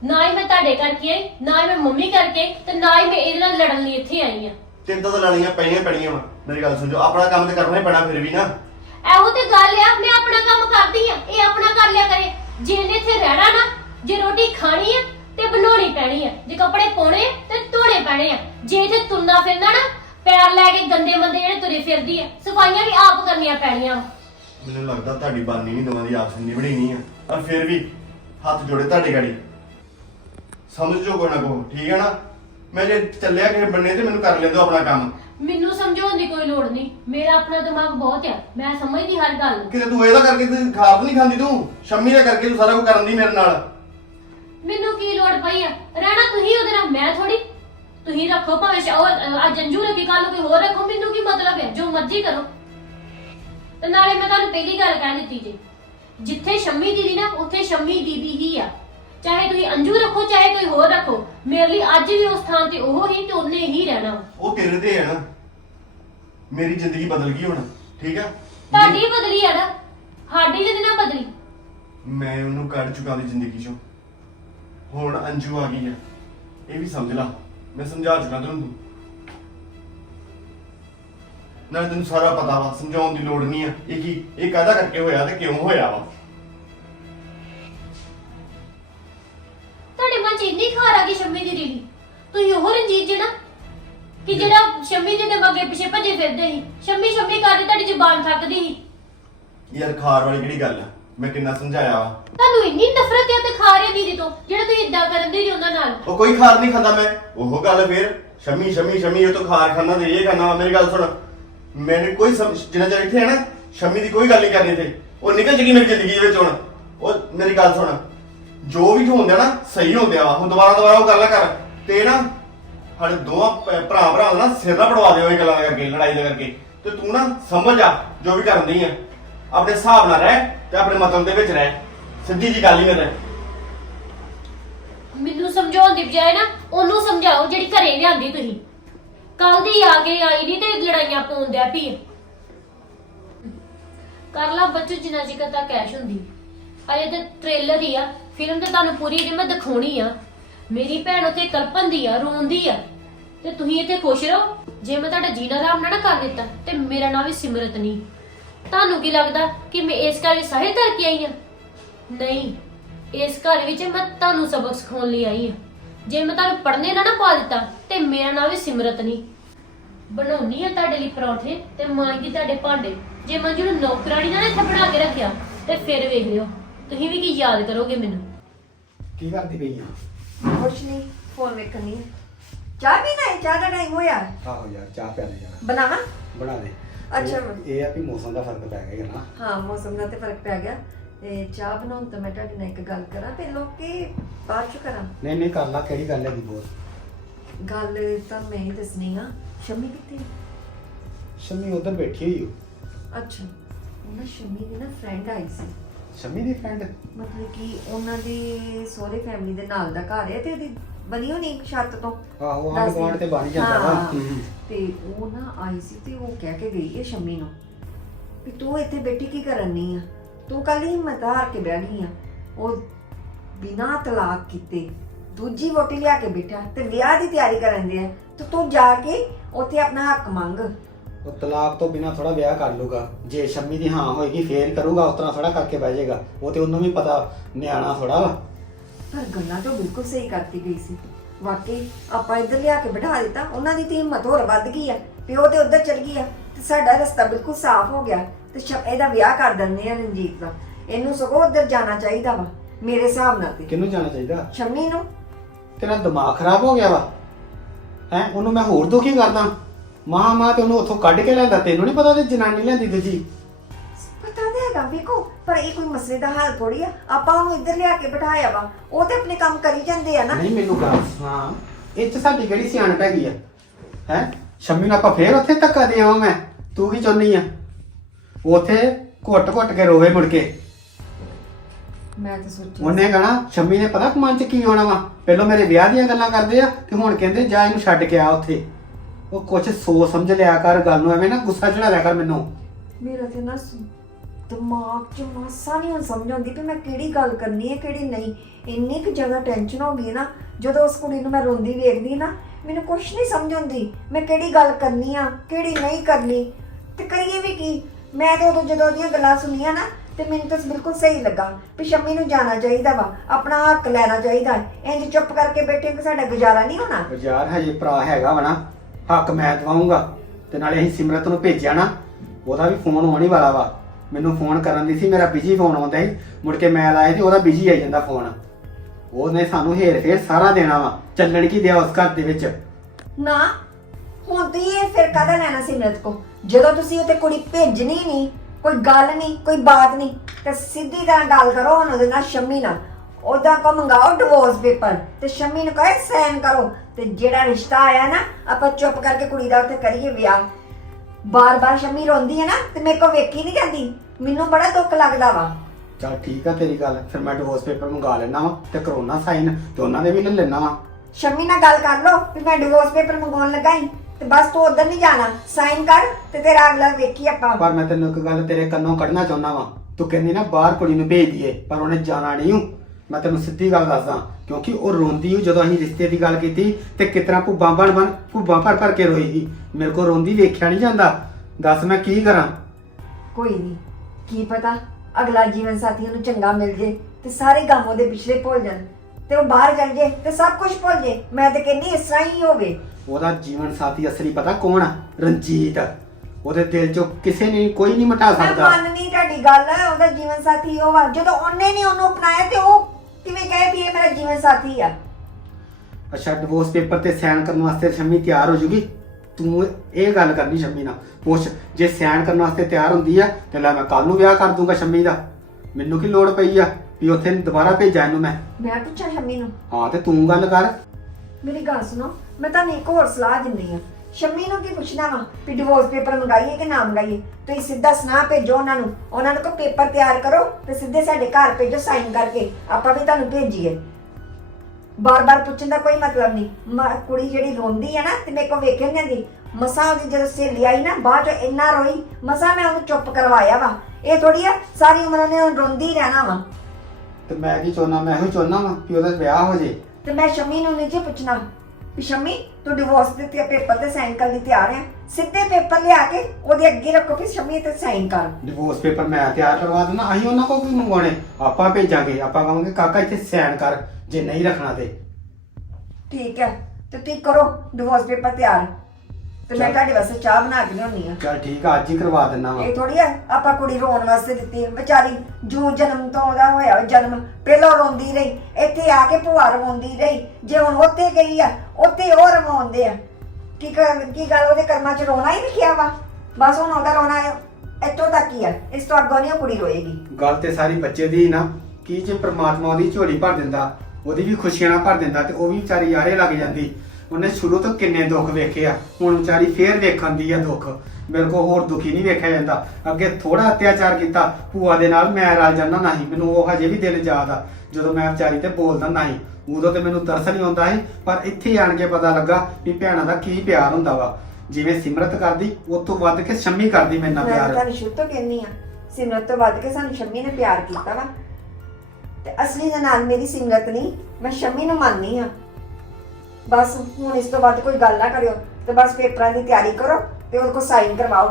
ਨਾ ਹੀ ਮੈਂ ਤੁਹਾਡੇ ਕਰਕੇ ਆਈ ਨਾ ਹੀ ਮੈਂ ਮੰਮੀ ਕਰਕੇ ਤੇ ਨਾ ਹੀ ਮੈਂ ਇਹਦੇ ਨਾਲ ਲੜਨ ਲਈ ਇੱਥੇ ਆਈ ਹਾਂ। ਤਿੰਨ ਤਾਂ ਲੜਾਈਆਂ ਪੈਣੀਆਂ ਪੈਣੀਆਂ ਵਾ। ਮੇਰੀ ਗੱਲ ਸੁਣੋ ਆਪਣਾ ਕੰਮ ਤੇ ਕਰਨਾ ਹੀ ਪੈਣਾ ਫਿਰ ਵੀ ਨਾ। ਇਹੋ ਤੇ ਗੱਲ ਆ ਮੈਂ ਆਪਣਾ ਕੰਮ ਕਰਦੀ ਆ ਇਹ ਆਪਣਾ ਕਰ ਲਿਆ ਕਰੇ। ਜੇ ਇਹਨੇ ਇੱਥੇ ਰਹਿਣਾ ਨਾ ਜੇ ਰੋਟੀ ਖਾਣੀ ਆ ਤੇ ਬਣਾਉਣੀ ਪੈਣੀ ਆ। ਜੇ ਕੱਪੜੇ ਪਾਉਣੇ ਆ ਤੇ ਧੋਣੇ ਪੈਣੇ ਆ। ਜੇ ਇੱਥੇ ਤੁਰਨਾ ਫਿਰਨਾ ਨਾ ਪੈਰ ਲੈ ਕੇ ਗੰਦੇ ਮੰਦੇ ਜਿਹੜੇ ਤੁਰੇ ਫਿਰਦੀ ਆ ਸਫਾਈਆਂ ਵੀ ਆਪ ਕਰਨੀਆਂ ਪੈਣੀਆਂ ਵਾ। ਮੈਨੂੰ ਲੱਗਦਾ ਤੁਹਾਡੀ ਬਾਨੀ ਨਹੀਂ ਦੋਵਾਂ ਦੀ ਆਪਸ ਵਿੱਚ ਨਿਭਣੀ ਨਹੀਂ ਆ। ਪਰ ਫਿਰ ਵੀ ਹੱਥ ਜੋੜੇ ਤੁਹਾਡੀ ਗਾੜੀ। ਸਮਝ ਜੋ ਕੋਈ ਨਾ ਕੋ ਠੀਕ ਹੈ ਨਾ? ਮੈਂ ਜੇ ਚੱਲਿਆ ਕਿਸੇ ਬੰਨੇ ਤੇ ਮੈਨੂੰ ਕਰ ਲੈਂਦੋ ਆਪਣਾ ਕੰਮ। ਮੈਨੂੰ ਸਮਝਾਉਣ ਦੀ ਕੋਈ ਲੋੜ ਨਹੀਂ। ਮੇਰਾ ਆਪਣਾ ਦਿਮਾਗ ਬਹੁਤ ਆ। ਮੈਂ ਸਮਝਦੀ ਹਰ ਗੱਲ ਨੂੰ। ਕਿਤੇ ਤੂੰ ਇਹਦਾ ਕਰਕੇ ਤੂੰ ਖਾਬ ਨਹੀਂ ਖਾਂਦੀ ਤੂੰ? ਸ਼ੰਮੀ ਦਾ ਕਰਕੇ ਤੂੰ ਸਾਰਾ ਕੁਝ ਕਰਨ ਦੀ ਮੇਰੇ ਨਾਲ। ਮੈਨੂੰ ਕੀ ਲੋੜ ਪਈ ਆ? ਰਹਿਣਾ ਤੁਸੀਂ ਉਹਦੇ ਨਾਲ ਮੈਂ ਥੋੜੀ ਤੁਸੀਂ ਰੱਖੋ ਭਾਵੇਂ ਸ਼- ਉਹ ਅੱਜ ਅੰਜੂ ਰੱਖੀ ਕੱਲ ਨੂੰ ਕੋਈ ਹੋਰ ਰੱਖੋ ਮੈਨੂੰ ਕੀ ਮਤਲਬ ਹੈ? ਜੋ ਮਰਜ਼ੀ ਕਰੋ। ਤੇ ਨਾਲੇ ਮੈਂ ਤੁਹਾਨੂੰ ਪਹਿਲੀ ਗੱਲ ਕਹਿ ਦਿੱਤੀ ਜੀ। ਜਿੱਥੇ ਸ਼ੰਮੀ ਦੀਦੀ ਨਾ ਉੱਥੇ ਸ਼ੰਮੀ ਦੀਦੀ ਹੀ ਆ। ਚਾਹੇ ਤੁਸੀਂ ਅੰਜੂ ਰੱਖੋ ਚਾਹੇ ਕੋਈ ਹੋਰ ਰੱਖੋ ਮੇਰੇ ਲਈ ਅੱਜ ਵੀ ਉਸ ਥਾਂ ਤੇ ਉਹ ਹੀ ਤੇ ਉਹਨੇ ਹੀ ਰਹਿਣਾ। ਉਹ ਤੇਰੇ ਤੇ ਹੈ ਨਾ। ਮੇਰੀ ਜ਼ਿੰਦਗੀ ਬਦਲ ਗਈ ਹੁਣ ਠੀਕ ਆ? ਤੁਹਾਡੀ ਬਦਲੀ ਆ ਨਾ ਸਾਡੀ ਜਦ ਨਾ ਬਦਲੀ? ਮੈਂ ਉਹਨੂੰ ਕੱਢ ਚੁੱਕਾ ਦੀ ਜ਼ਿੰਦਗੀ ਚੋਂ। ਹੁਣ ਅੰਜੂ ਆ ਗਈ ਆ। ਇਹ ਵੀ ਸਮਝ ਲਾ ਮੈਂ ਸਮਝਾ ਚੁੱਕਾ ਤੈਨੂੰ। ਨਾਲੇ ਤੈਨੂੰ ਸਾਰਾ ਪਤਾ ਵਾ ਸਮਝਾਉਣ ਦੀ ਲੋੜ ਨਹੀਂ ਆ। ਇਹ ਕੀ ਇਹ ਕਾਹਦਾ ਕਰਕੇ ਹੋਇਆ ਤੇ ਕਿਉਂ ਹੋਇਆ ਵਾ? ਇੰਨੀ ਖਾਰ ਆ ਗਈ ਸ਼ੰਮੀ ਦੀ। ਤੁਸੀਂ ਉਹ ਰਣਜੀਤ ਜੀ ਨਾ ਕਿ ਜਿਹੜਾ ਸ਼ੰਮੀ ਜੀ ਦੇ ਮੱਗੇ ਪਿੱਛੇ ਭੱਜੇ ਫਿਰਦੇ ਸੀ। ਸ਼ੰਮੀ ਸ਼ੰਮੀ ਕਰਦੇ ਤੁਹਾਡੀ ਜ਼ੁਬਾਨ ਥੱਕਦੀ ਸੀ। ਯਾਰ ਖਾਰ ਵਾਲੀ ਕਿਹੜੀ ਗੱਲ ਆ? ਮੈਂ ਕਿੰਨਾ ਸਮਝਾਇਆ ਵਾ। ਤੁਹਾਨੂੰ ਇੰਨੀ ਨਫ਼ਰਤ ਹੈ ਤੇ ਖਾ ਰਹੇ ਦੀਦੀ ਤੋਂ ਜਿਹੜਾ ਤੁਸੀਂ ਇਦਾਂ ਕਰਨ ਦੇ ਜੀ ਉਹਨਾਂ ਨਾਲ। ਉਹ ਕੋਈ ਖਾਰ ਨਹੀਂ ਖਾਂਦਾ ਮੈਂ। ਉਹ ਗੱਲ ਫੇਰ ਸ਼ਮੀ ਸ਼ਮੀ ਸ਼ਮੀ ਇਹ ਤੋਂ ਖਾਰ ਖਾਣਾ ਤੇ ਇਹ ਵਾ। ਮੇਰੀ ਗੱਲ ਸੁਣ ਮੈंने ਕੋਈ ਸਮ- ਜਿੰਨਾ ਚਿਰ ਇੱਥੇ ਹੈ ਨਾ ਸ਼ਮੀ ਦੀ ਕੋਈ ਗੱਲ ਨਹੀਂ ਕਰਨੀ ਤੇ ਉਹ ਨਿਕਲ ਜਗੀ ਮੇਰੀ ਜ਼ਿੰਦਗੀ ਦੇ ਵਿੱਚ ਹੁਣ। ਉਹ ਮੇਰੀ ਗੱਲ ਸੁਣ। ਜੋ ਵੀ ਹੁੰਦਾ ਨਾ ਸਹੀ ਹੁੰਦਿਆ ਵਾ। ਹੁਣ ਦੁਬਾਰਾ ਦੁਬਾਰਾ ਉਹ ਗੱਲ ਕਰ। ਤੇ ਨਾ ਸਾਡੇ ਦੋਵਾਂ ਭ- ਭਰਾ ਭਰਾ ਦਾ ਨਾ ਸਿਰ ਨਾ ਪੜਵਾ ਦਿਓ ਇਹ ਗੱਲਾਂ ਦਾ ਕਰਕੇ, ਲੜਾਈ ਦਾ ਕਰਕੇ। ਤੇ ਤੂੰ ਨਾ ਸਮਝ ਆ ਜੋ ਵੀ ਕਰਨ ਆ। ਆਪਣੇ ਹਿਸਾਬ ਨਾਲ ਰਹਿ ਤੇ ਆਪਣੇ ਮਤਲਬ ਦੇ ਵਿੱਚ ਰਹਿ। ਸਿੱਧੀ ਜੀ ਗੱਲ ਹੀ ਮੇਰੇ ਮੈਨੂੰ ਸਮਝਾਉਣ ਦੀ ਬਜਾਏ ਨਾ ਉਹਨੂੰ ਸਮਝਾਓ ਜਿਹੜੀ ਘਰੇ ਲਿਆਂਦੀ ਤੁਸੀਂ। ਕੱਲ ਦੀ ਆ ਕੇ ਆਈ ਨਹੀਂ ਤੇ ਲੜਾਈਆਂ ਪਾਉਣ ਦਿਆ ਪਈ ਕਰ ਲਾ ਬੱਚੂ ਜਿੰਨਾ ਚਿਕਰ ਤਾਂ ਕੈਸ਼ ਹੁੰਦੀ। ਅਜੇ ਤੇ ਟ੍ਰੇਲਰ ਹੀ ਆ। ਫਿਲਮ ਤੇ ਤੁਹਾਨੂੰ ਪੂਰੀ ਜੇ ਮੈਂ ਦਿਖਾਉਣੀ ਆ। ਮੇਰੀ ਭੈਣ ਉੱਥੇ ਕਲਪੰਦੀ ਆ ਰੋਂਦੀ ਆ। ਤੇ ਤੁਸੀਂ ਇੱਥੇ ਖੁਸ਼ ਰਹੋ। ਜੇ ਮੈਂ ਤੁਹਾਡਾ ਜੀਣਾ ਆਰਾਮ ਨਾਲ ਨਾ ਕਰ ਦਿੱਤਾ, ਤੇ ਮੇਰਾ ਨਾਮ ਵੀ ਸਿਮਰਤ ਨਹੀਂ। ਤੁਹਾਨੂੰ ਕੀ ਲੱਗਦਾ ਕਿ ਮੈਂ ਇਸ ਘਰ ਵਿੱਚ ਸਾਹਿਲ ਕਰਕੇ ਆਈ ਆ? ਨਹੀਂ, ਇਸ ਘਰ ਵਿੱਚ ਮੈਂ ਤੁਹਾਨੂੰ ਸਬਕ ਸਿਖਾਉਣ ਲਈ ਆਈ ਆ। ਜੇ ਮੈਂ ਤੁਹਾਨੂੰ ਪੜ੍ਹਨੇ ਨਾ ਨਾ ਪਾ ਦਿੱਤਾ, ਤੇ ਮੇਰਾ ਨਾਮ ਵੀ ਸਿਮਰਤ ਨਹੀਂ। ਬਣਾਉਣੀ ਆ ਤੁਹਾਡੇ ਲਈ ਪਰੌਂਠੇ, ਤੇ ਮਾਂਜਦੀ ਤੁਹਾਡੇ ਭਾਂਡੇ। ਜੇ ਮੰਜੂ ਨੂੰ ਨੌਕਰਾਨੀ ਨਾ ਨਾ ਇੱਥੇ ਬਣਾ ਕੇ ਰੱਖਿਆ, ਤੇ ਫਿਰ ਵੇਖ ਲਿਓ। ਤੁਸੀਂ ਵੀ ਕੀ ਯਾਦ ਕਰੋਗੇ ਮੈਨੂੰ। ਕੀ ਕਰਦੀ ਪਈ ਆ? ਕੁਛ ਨਹੀਂ ਫੋਨ ਵੇਖਣੀ ਹੈ ਚਾਹ ਪੀਣਾ ਹੈ ਚਾਹ ਦਾ ਟਾਈਮ ਹੋਇਆ। ਆਹੋ ਯਾਰ ਚਾਹ ਪਿਆ ਲੈ ਯਾਰ ਬਣਾਵਾ? ਬਣਾ ਦੇ। ਅੱਛਾ। ਇਹ- ਇਹ ਆ ਵੀ ਮੌਸਮ ਦਾ ਫ਼ਰਕ ਪੈ ਗਿਆ ਨਾ। ਹਾਂ ਮੌਸਮ ਦਾ ਤੇ ਫ਼ਰਕ ਪੈ ਗਿਆ। ਤੇ ਚਾਹ ਬਣਾਉਣ ਤੋਂ ਮੈਂ ਤੁਹਾਡੇ ਨਾਲ ਇੱਕ ਗੱਲ ਕਰਾਂ ਪਹਿਲਾਂ ਕਿ ਬਾਅਦ ਚ ਕਰਾਂ। ਨਹੀਂ ਨਹੀਂ ਕਰ ਲਾ ਕਿਹੜੀ ਗੱਲ ਹੈਗੀ ਬੋਲ। ਗੱਲ ਤਾਂ ਮੈਂ ਹੀ ਦੱਸਣੀ ਆ। ਸ਼ਮੀ ਕਿੱਥੇ ਸ਼ਮੀ ਉਧਰ ਬੈਠੀ ਹੋਈ ਓ। ਅੱਛਾ। ਉਹਨਾਂ ਸ਼ਮੀ ਦੀ ਨਾ ਫਰੈਂਡ ਆਈ ਸੀ। ਸ਼ਮੀ ਦੀ ਫਰੈਂਡ ਮਤਲਬ ਕਿ ਉਹਨਾਂ ਦੀ ਸਹੁਰੇ ਫੈਮਿਲੀ ਦੇ ਨਾਲ ਦਾ ਘਰ ਹੈ ਤੇ ਉਹਦੀ ਬਣੀ ਹੋਣੀ ਛੱਤ ਤੋਂ। ਆਹੋ ਆਂਢ ਦੱਸ ਗੁਆਂਢ ਤੇ ਬਣ ਜਾਂਦਾ ਵਾ। ਹਾਂ। ਹੂੰ। ਤੇ ਉਹ ਨਾ ਆਈ ਸੀ ਤੇ ਉਹ ਕਹਿ ਕੇ ਗਈ ਹੈ ਸ਼ਮੀ ਨੂੰ ਵੀ ਤੂੰ ਇੱਥੇ ਬੈਠੀ ਕੀ ਕਰਨੀ ਆ? ਤੂੰ ਕੱਲ ਹੀ ਹਾਰ ਕੇ ਬਹਿ ਗਈ ਆ। ਉਹ ਬਿਨਾਂ ਤਲਾਕ ਕੀਤੇ ਦੂਜੀ ਵੋਟੀ ਲਿਆ ਕੇ ਬੈਠਾ ਤੇ ਵਿਆਹ ਦੀ ਤਿਆਰੀ ਕਰਨ ਦੇ ਆ ਤੇ ਤੂੰ ਜਾ ਕੇ ਉੱਥੇ ਆਪਣਾ ਹੱਕ ਮੰਗ। ਉਹ ਤਲਾਕ ਤੋਂ ਬਿਨਾ ਥੋੜਾ ਵਿਆਹ ਕਰ ਲੂਗਾ ਜੇ ਸ਼ਮੀ ਦੀ ਹਾਂ ਹੋਏਗੀ ਫੇਰ ਕਰੂਗਾ ਉਸ ਤਰ੍ਹਾਂ ਥੋੜਾ ਕਰਕੇ ਬਹਿ ਜਾਏਗਾ। ਉਹ ਤੇ ਉਹਨੂੰ ਵੀ ਪਤਾ ਨਿਆਣਾ ਥੋੜਾ ਵਾ। ਪਰ ਗੱਲਾਂ ਤਾਂ ਬਿਲਕੁਲ ਸਹੀ ਕਰਤੀ ਗਈ ਸੀ। ਵਾਕਈ ਆਪਾਂ ਇੱਧਰ ਲਿਆ ਕੇ ਬਿਠਾ ਦਿੱਤਾ ਉਹਨਾਂ ਦੀ ਤੇ ਹਿੰਮਤ ਹੋਰ ਵੱਧ ਗਈ ਆ ਪਿਓ ਤੇ ਉੱਧਰ ਚਲ ਗਈ ਆ। ਤੇ ਸਾਡਾ ਰਸਤਾ ਬਿਲਕੁਲ ਸਾਫ਼ ਹੋ ਗਿਆ ਤੇ ਇਹਦਾ ਵਿਆਹ ਕਰ ਦਿੰਦੇ ਆ ਰਣਜੀਤ ਦਾ। ਇਹਨੂੰ ਸਗੋਂ ਉੱਧਰ ਜਾਣਾ ਚਾਹੀਦਾ ਵਾ ਮੇਰੇ ਹਿਸਾਬ ਨਾਲ ਤੇ। ਕਿਹਨੂੰ ਜਾਣਾ ਚਾਹੀਦਾ? ਸ਼ੰਮੀ ਨੂੰ। ਤੇਰਾ ਦਿਮਾਗ ਖਰਾਬ ਹੋ ਗਿਆ ਵਾ। ਹੈ ਉਹਨੂੰ ਮੈਂ ਹੋਰ ਦੁਖੀ ਕਰਦਾ। ਮਾਂ ਮਾਂ ਤੇ ਉਹਨੂੰ ਉੱਥੋਂ ਕੱਢ ਕੇ ਲਿਆਂਦਾ ਤੈਨੂੰ ਨਹੀਂ ਪਤਾ ਤੇ ਜਨਾਨੀ ਲਿਆਂਦੀ ਦੂਜੀ ਪਤਾ ਤੇ ਹੈਗਾ ਵੇਖੋ ਪਰ ਇਹ ਕੋਈ ਮਸਲੇ ਦਾ ਹੱਲ ਥੋੜੀ ਆ। ਆਪਾਂ ਉਹਨੂੰ ਇੱਧਰ ਲਿਆ ਕੇ ਬਿਠਾਇਆ ਵਾ ਉਹ ਤੇ ਆਪਣੇ ਕੰਮ ਕਰੀ ਜਾਂਦੇ ਆ ਨਾ। ਨਹੀਂ ਮੈਨੂੰ ਗੱਲ ਹਾਂ ਇਹ ਚ ਸਾਡੀ ਕਿਹੜੀ ਸਿਆਣਪ ਹੈਗੀ ਆ? ਹੈ? ਸ਼ਮੀ ਨੂੰ ਆਪਾਂ ਫੇਰ ਉੱਥੇ ਧੱਕਾ ਦੇ ਆਵਾਂ ਮੈਂ? ਤੂੰ ਕੀ ਚਾਹੁੰਨੀ ਆ? ਉੱਥੇ ਘੁੱਟ ਘੁੱਟ ਕੇ ਰੋਵੇ ਮੁੜ ਕੇ। ਮੈਂ ਤਾਂ ਸੋਚਿਆ ਉਹਨੇ ਕਹਣਾ ਸ਼ਮੀ ਨੇ ਪਤਾ ਮਨ ਚ ਕੀ ਹੋਣਾ ਵਾ? ਪਹਿਲਾਂ ਮੇਰੇ ਵਿਆਹ ਦੀਆਂ ਗੱਲਾਂ ਕਰਦੇ ਆ ਤੇ ਹੁਣ ਕਹਿੰਦੇ ਜਾ ਇਹਨੂੰ ਛੱਡ ਕੇ ਆ ਉੱਥੇ। ਉਹ ਕੁਛ ਸੋਚ ਸਮਝ ਲਿਆ ਕਰ ਗੱਲ ਨੂੰ ਐਵੇਂ ਨਾ ਗੁੱਸਾ ਚੜਾ ਲਿਆ ਕਰ ਮੈਨੂੰ। ਮੇਰਾ ਤੇ ਨਾ ਸ- ਦਿਮਾਗ 'ਚ ਮਾਸਾ ਨਹੀਂ ਹੁਣ ਸਮਝ ਆਉਂਦੀ ਕਿ ਮੈਂ ਕਿਹੜੀ ਗੱਲ ਕਰਨੀ ਹੈ ਕਿਹੜੀ ਨਹੀਂ। ਇੰਨੀ ਕੁ ਜ਼ਿਆਦਾ ਟੈਨਸ਼ਨ ਹੋ ਗਈ ਨਾ ਜਦੋਂ ਉਸ ਕੁੜੀ ਨੂੰ ਮੈਂ ਰੋਂਦੀ ਵੇਖਦੀ ਨਾ ਮੈਨੂੰ ਕੁਝ ਨਹੀਂ ਸਮਝ ਆਉਂਦੀ ਮੈਂ ਕਿਹੜੀ ਗੱਲ ਕਰਨੀ ਆ ਕਿਹੜੀ ਨਹੀਂ ਕਰਨੀ। ਤੇ ਕਰੀਏ ਵੀ ਕੀ? ਮੈਂ ਤੇ ਉਦੋਂ ਜਦੋਂ ਉਹਦੀਆਂ ਗੱਲਾਂ ਸੁਣੀਆਂ ਨਾ ਤੇ ਮੈਨੂੰ ਤਾਂ ਬਿਲਕੁਲ ਸਹੀ ਲੱਗਾ ਵੀ ਸ਼ੰਮੀ ਨੂੰ ਜਾਣਾ ਚਾਹੀਦਾ ਵਾ ਆਪਣਾ ਹੱਕ ਲੈਣਾ ਚਾਹੀਦਾ। ਇੰਜ ਚੁੱਪ ਕਰਕੇ ਬੈਠੇ ਕਿ ਸਾਡਾ ਗੁਜ਼ਾਰਾ ਨਹੀਂ ਹੋਣਾ? ਉਹ ਯਾਰ ਹਜੇ ਭਰਾ ਹੈਗਾ ਵਾ ਨਾ ਹੱਕ ਮੈਂ ਦਵਾਉਂਗਾ ਤੇ ਨਾਲੇ ਅਸੀਂ ਸਿਮਰਤ ਨੂੰ ਭੇਜਿਆ ਨਾ, ਉਹਦਾ ਵੀ ਫੋਨ ਆਉਣ ਹੀ ਵਾਲਾ ਵਾ। ਮੈਨੂੰ ਫੋਨ ਕਰਨ ਦੀ ਸੀ, ਮੇਰਾ ਬਿਜ਼ੀ ਫੋਨ ਆਉਂਦਾ ਸੀ। ਮੁੜ ਕੇ ਮੈਂ ਲਾਇਆ ਤੇ ਉਹਦਾ ਬਿਜ਼ੀ ਆਈ ਜਾਂਦਾ ਫੋਨ ਉਹਨੇ ਸਾਨੂੰ ਹੇਰ ਫੇਰ ਸਾਰਾ ਦੇਣਾ ਵਾ, ਚੱਲਣ ਕੀ ਦਿਆ ਉਸ ਘਰ ਦੇ ਵਿੱਚ? ਨਾ, ਹੁਣ ਤੁਸੀਂ ਇਹ ਫਿਰ ਕਾਹਦਾ ਲੈਣਾ ਸੀ ਕੋ? ਜਦੋਂ ਤੁਸੀਂ ਉੱਤੇ ਕੁੜੀ ਭੇਜਣੀ ਨਹੀਂ, ਕੋਈ ਗੱਲ ਨਹੀਂ, ਕੋਈ ਬਾਤ ਨਹੀਂ, ਤੇ ਸਿੱਧੀ ਤਰ੍ਹਾਂ ਗੱਲ ਕਰੋ ਹੁਣ ਉਹਦੇ ਨਾਲ, ਸ਼ੰਮੀ ਨਾਲ। ਉਹਦਾ ਕੋ ਮੰਗਾਓ ਡਿਵੋਰਸ ਪੇਪਰ ਤੇ ਸ਼ਮੀ ਨੂੰ ਕਹੇ ਸਾਈਨ ਕਰੋ। ਤੇ ਜਿਹੜਾ ਰਿਸ਼ਤਾ ਆਇਆ ਨਾ ਆਪਾਂ ਚੁੱਪ ਕਰਕੇ ਕੁੜੀ ਦਾ ਉੱਤੇ ਕਰੀਏ ਵਿਆਹ। ਬਾਰ-ਬਾਰ ਸ਼ੰਮੀ ਰੋਂਦੀ ਹੈ ਨਾ ਤੇ ਮੇਰੇ ਕੋ ਵੇਖੀ ਨਹੀਂ ਜਾਂਦੀ। ਮੈਨੂੰ ਬੜਾ ਦੁੱਖ ਲੱਗਦਾ ਵਾ। ਚਲ ਠੀਕ ਆ ਤੇਰੀ ਗੱਲ ਫਿਰ ਮੈਂ ਡਿਵੋਰਸ ਪੇਪਰ ਮੰਗਾ ਲੈਣਾ ਵਾ ਤੇ ਕਰੋਨਾ ਸਾਈਨ ਤੇ ਉਹਨਾਂ ਦੇ ਵੀ ਲੈ ਲੈਣਾ ਵਾ। ਸ਼ਮੀ ਨਾਲ ਗੱਲ ਕਰ ਲੋ ਵੀ ਮੈਂ ਡਿਵੋਰਸ ਪੇਪਰ ਮੰਗਵਾਉਣ ਲੱਗਾ ਈ ਤੇ ਬਸ ਤੂੰ ਉਧਰ ਨਹੀਂ ਜਾਣਾ। ਸਾਈਨ ਕਰ ਤੇ ਤੇਰਾ ਅਗਲਾ ਵੇਖੀ ਆਪਾਂ। ਪਰ ਮੈਂ ਤੈਨੂੰ ਇੱਕ ਗੱਲ ਤੇਰੇ ਕੰਨੋਂ ਕੱਢਣਾ ਚਾਹੁੰਦਾ ਵਾਂ। ਤੂੰ ਕਹਿੰਦੀ ਨਾ ਬਾਹਰ ਕੁੜੀ ਨੂੰ ਭੇਜ ਦਈਏ ਪਰ ਉਹਨੇ ਜਾਣਾ ਨਹੀਂ ਹੂੰ ਮੈਂ ਤੈਨੂੰ ਸਿੱਧੀ ਗੱਲ ਦੱਸਦਾ ਕਿਉਂਕਿ ਉਹ ਰੋਂਦੀ ਹੂੰ ਜਦੋਂ ਅਸੀਂ ਰਿਸ਼ਤੇ ਦੀ ਗੱਲ ਕੀਤੀ ਤੇ ਕਿਤਨਾ ਭੁੱਬਾਂ ਬਣ ਬਣ ਭੁੱਬਾਂ ਭਰ ਭਰ ਕੇ ਰੋਈ ਸੀ। ਮੇਰੇ ਕੋਲ ਰੋਂਦੀ ਵੇਖਿਆ ਨਹੀਂ ਜਾਂਦਾ। ਦੱਸ ਮੈਂ ਕੀ ਕਰਾਂ? ਕੋਈ ਨਹੀਂ ਕੀ ਪਤਾ ਅਗਲਾ ਜੀਵਨ ਸਾਥੀ ਨੂੰ ਚੰਗਾ ਮਿਲ ਜੇ ਤੇ ਸਾਰੇ ਕੰਮ ਉਹਦੇ ਪਿਛਲੇ ਭੁੱਲ ਜਾਣ। ਤੇ ਉਹ ਬਾਹਰ ਚੱਲ ਜੇ ਤੇ ਸਭ ਕੁਝ ਭੁੱਲ ਜੇ। ਮੈਂ ਤੇ ਕਹਿੰਦੀ ਇਸ ਤਰ੍ਹਾਂ ਹੀ ਹੋਵੇ। ਉਹਦਾ ਜੀਵਨ ਸਾਥੀ ਅਸਲੀ ਪਤਾ ਕੌਣ ਆ? ਰਣਜੀਤ। ਉਹਦੇ ਦਿਲ ਚੋਂ ਕਿਸੇ ਨੇ ਕੋਈ ਨਹੀਂ ਮਿਟਾ ਮੈਂ ਸਕਦਾ। ਮੰਨਨੀ ਤੁਹਾਡੀ ਗੱਲ ਉਹਦਾ ਜੀਵਨ ਸਾਥੀ ਉਹ ਵਾ ਜਦੋਂ ਉਹਨੇ ਨਹੀਂ ਉਹਨੂੰ ਅਪਣਾਇਆ ਤੇ ਉਹ ਕਿਵੇਂ ਕਹੇ ਵੀ ਇਹ ਮੇਰਾ ਜੀਵਨ ਸਾਥੀ ਆ। ਅੱਛਾ ਡਿਵੋਰਸ ਪੇਪਰ ਤੇ ਸਾਈਨ ਕਰਨ ਵਾਸਤੇ ਸ਼ੰਮੀ ਤਿਆਰ ਹੋ ਜੂਗੀ? ਤੂੰ ਇਹ ਗੱਲ ਕਰਨੀ ਸ਼ੰਮੀ ਨਾਲ। ਪੁੱਛ ਜੇ ਸਾਈਨ ਕਰਨ ਵਾਸਤੇ ਤਿਆਰ ਹੁੰਦੀ ਆ ਤੇ ਲੈ ਮੈਂ ਕੱਲ ਨੂੰ ਵਿਆਹ ਕਰ ਦੂੰਗਾ ਸ਼ੰਮੀ ਦਾ। ਮੈਨੂੰ ਕੀ ਲੋੜ ਪਈ ਆ ਵੀ ਉੱਥੇ ਦੁਬਾਰਾ ਭੇਜਾਂ ਇਹਨੂੰ ਮੈਂ? ਮੈਂ ਪੁੱਛਾਂ ਸ਼ਮੀ ਨੂੰ। ਹਾਂ ਤੇ ਤੂੰ ਗੱਲ ਕਰ। ਮੇਰੀ ਗੱਲ ਸੁਣੋ ਮੈਂ ਤੁਹਾਨੂੰ ਇੱਕ ਹੋਰ ਸਲਾਹ ਦਿੰਦੀ ਆ। ਸ਼ਮੀ ਨੂੰ ਕੀ ਪੁੱਛਣਾ ਵਾ ਵੀ ਡਿਵੋਰਸ ਪੇਪਰ ਮੰਗਾਈਏ ਕਿ ਨਾ ਮੰਗਾਈਏ? ਤੁਸੀਂ ਸਿੱਧਾ ਸੁਨਾ ਭੇਜੋ ਉਹਨਾਂ ਨੂੰ। ਉਹਨਾਂ ਨੂੰ ਕੋ ਪੇਪਰ ਤਿਆਰ ਕਰੋ ਤੇ ਸਿੱਧੇ ਸਾਡੇ ਘਰ ਭੇਜੋ ਸਾਈਨ ਕਰਕੇ। ਆਪਾਂ ਵੀ ਤੁਹਾਨੂੰ ਭੇਜੀਏ। ਬਾਰ-ਬਾਰ ਪੁੱਛਣ ਦਾ ਕੋਈ ਮਤਲਬ ਨਹੀਂ। ਮ- ਕੁੜੀ ਜਿਹੜੀ ਰੋਂਦੀ ਆ ਨਾ ਤੇ ਮੇਰੇ ਕੋ ਵੇਖਣ ਨਹੀਂ ਦੀ ਮਸਾ ਉਹਦੀ ਜਦੋਂ ਸਹੇਲੀ ਆਈ ਨਾ ਬਾਅਦ ਚ ਇੰਨਾ ਰੋਈ ਮਸਾ ਮੈਂ ਉਹਨੂੰ ਚੁੱਪ ਕਰਵਾਇਆ ਵਾ। ਇਹ ਥੋੜੀ ਆ ਸਾਰੀ ਉਮਰ ਉਹਨੇ ਰੋਂਦੀ ਹੀ ਰਹਿਣਾ ਵਾ। ਤੇ ਮੈਂ ਕੀ ਚਾਹੁੰਦਾ ਮੈਂ ਇਹੋ ਹੀ ਚਾਹੁੰਦਾ ਵਾਂ ਕਿ ਉਹਦਾ ਵਿਆਹ ਹੋ ਜੇ। ਤੇ ਮੈਂ ਸ਼ਮੀ ਨੂੰ ਨਹੀਂ ਜੀ ਪੁੱਛਣਾ। ਵੀ ਸ਼ਮੀ ਤੂੰ ਡਿਵੋਰਸ ਦੇ ਤੇ ਪੇਪਰ ਤੇ ਸਾਈਨ ਕਰਨ ਲਈ ਤਿਆਰ ਹੈ। ਸਿੱਧੇ ਪੇਪਰ ਲਿਆ ਕੇ ਉਹਦੇ ਅੱਗੇ ਰੱਖੋ ਕਿ ਸ਼ਮੀ ਤੇ ਸਾਈਨ ਕਰ। ਡਿਵੋਰਸ ਪੇਪਰ ਮੈਂ ਤਿਆਰ ਕਰਵਾ ਦਿੰਦਾ ਅਸੀਂ ਉਹਨਾਂ ਕੋਲ ਕੀ ਮੰਗਵਾਉਣੇ। ਆਪਾਂ ਭੇਜਾਂਗੇ ਆਪਾਂ ਕਹਾਂਗੇ ਕਾਕਾ ਇੱਥੇ ਸਾਈਨ ਕਰ ਜੇ ਨਹੀਂ ਰੱਖਣਾ ਤੇ। ਠੀਕ ਹੈ ਤੇ ਤੁਸੀਂ ਕਰੋ ਡਿਵੋਰਸ ਪੇਪਰ ਤਿਆਰ। ਤੇ ਮੈਂ। ਤੁਹਾਡੇ ਵਾਸਤੇ ਚਾਹ ਬਣਾ ਕੇ ਲਿਆਉਣੀ ਆ। ਚਲ ਠੀਕ ਆ ਅੱਜ ਹੀ ਕਰਵਾ ਦਿੰਦਾ ਵਾਂ। ਇਹ ਥੋੜੀ ਆ ਆਪਾਂ ਕੁੜੀ ਰੋਣ ਵਾਸਤੇ ਦਿੱਤੀ ਵਿਚਾਰੀ ਜੂ ਜਨਮ ਤੋਂ ਉਹਦਾ ਹੋਇਆ ਜਨਮ ਪਹਿਲਾਂ ਰੋਂਦੀ ਰਹੀ ਇੱਥੇ ਆ ਕੇ ਭੂਆ ਰਵਾਉਂਦੀ ਰਹੀ। ਜੇ ਹੁਣ ਉੱਥੇ ਗਈ ਆ ਉੱਥੇ ਉਹ ਰਵਾਉਂਦੇ ਆ। ਕੀ ਕਰ ਕੀ ਗੱਲ ਉਹਦੇ ਕਰਮਾਂ 'ਚ ਰੋਣਾ ਹੀ ਲਿਖਿਆ ਵਾ? ਬਸ ਹੁਣ ਉਹਦਾ ਰੋਣਾ ਇੱਥੋਂ ਤੱਕ ਹੀ ਆ। ਇਸ ਤੋਂ ਅੱਗੋਂ ਨਹੀਂ ਉਹ ਕੁੜੀ ਰੋਏਗੀ। ਗੱਲ ਤੇ ਸਾਰੀ ਬੱਚੇ ਦੀ ਨਾ ਕੀ ਜੇ ਪ੍ਰਮਾਤਮਾ ਉਹਦੀ ਝੋਲੀ ਭਰ ਦਿੰਦਾ ਉਹਦੀ ਵੀ ਖੁਸ਼ੀਆਂ ਨਾਲ ਭਰ ਦਿੰਦਾ ਤੇ ਉਹ ਵੀ ਵਿਚਾਰੀ ਯਾਰੇ ਲੱਗ ਜਾਂਦੀ। ਉਹਨੇ ਸ਼ੁਰੂ ਤੋਂ ਕਿੰਨੇ ਦੁੱਖ ਵੇਖੇ ਆ ਹੁਣ ਵਿਚਾਰੀ ਫੇਰ ਵੇਖਣ ਦੀ ਆ ਦੁੱਖ। ਮੇਰੇ ਕੋ ਹੋਰ ਦੁਖੀ ਨਹੀਂ ਵੇਖਿਆ ਜਾਂਦਾ। ਅੱਗੇ ਥੋੜਾ ਅਤਿਆਚਾਰ ਕੀਤਾ ਭੂਆ ਦੇ ਨਾਲ ਮੈਂ ਰਲ ਜਾਂਦਾ ਨਹੀਂ ਮੈਨੂੰ ਉਹ ਹਜੇ ਵੀ ਦਿਲ ਯਾਦ ਆ ਜਦੋਂ ਮੈਂ ਵਿਚਾਰੀ ਤੇ ਬੋਲਦਾ ਨਹੀਂ। ਉਦੋਂ ਤੇ ਮੈਨੂੰ ਤਰਸ ਨਹੀਂ ਆਉਂਦਾ ਸੀ ਪਰ ਇੱਥੇ ਆਣ ਕੇ ਪਤਾ ਲੱਗਾ ਵੀ ਭੈਣਾਂ ਦਾ ਕੀ ਪਿਆਰ ਹੁੰਦਾ ਵਾ। ਜਿਵੇਂ ਸਿਮਰਤ ਕਰਦੀ ਉਹ ਤੋਂ ਵੱਧ ਕੇ ਸ਼ੰਮੀ ਕਰਦੀ ਮੇਰੇ ਨਾਲ ਮੈਂ ਪਿਆਰ। ਤੁਹਾਨੂੰ ਸ਼ੁਰੂ ਤੋਂ ਕਹਿੰਨੀ ਆ ਸਿਮਰਤ ਤੋਂ ਵੱਧ ਕੇ ਸਾਨੂੰ ਸ਼ੰਮੀ ਨੇ ਪਿਆਰ ਕੀਤਾ ਵਾ। ਤੇ ਅਸਲੀ ਨਾਲ ਮੇਰੀ ਸਿਮਰਤ ਨਹੀਂ ਮੈਂ ਸ਼ੰਮੀ ਨੂੰ ਮੰਨਨੀ ਆ ਬਸ ਹੁਣ ਇਸ ਤੋਂ ਵੱਧ ਕੋਈ ਗੱਲ ਨਾ ਕਰਿਓ ਤੇ ਬਸ ਪੇਪਰਾਂ ਦੀ ਤਿਆਰੀ ਕਰੋ ਤੇ ਉਹਦੇ ਕੋਲ ਸਾਈਨ ਕਰਵਾਓ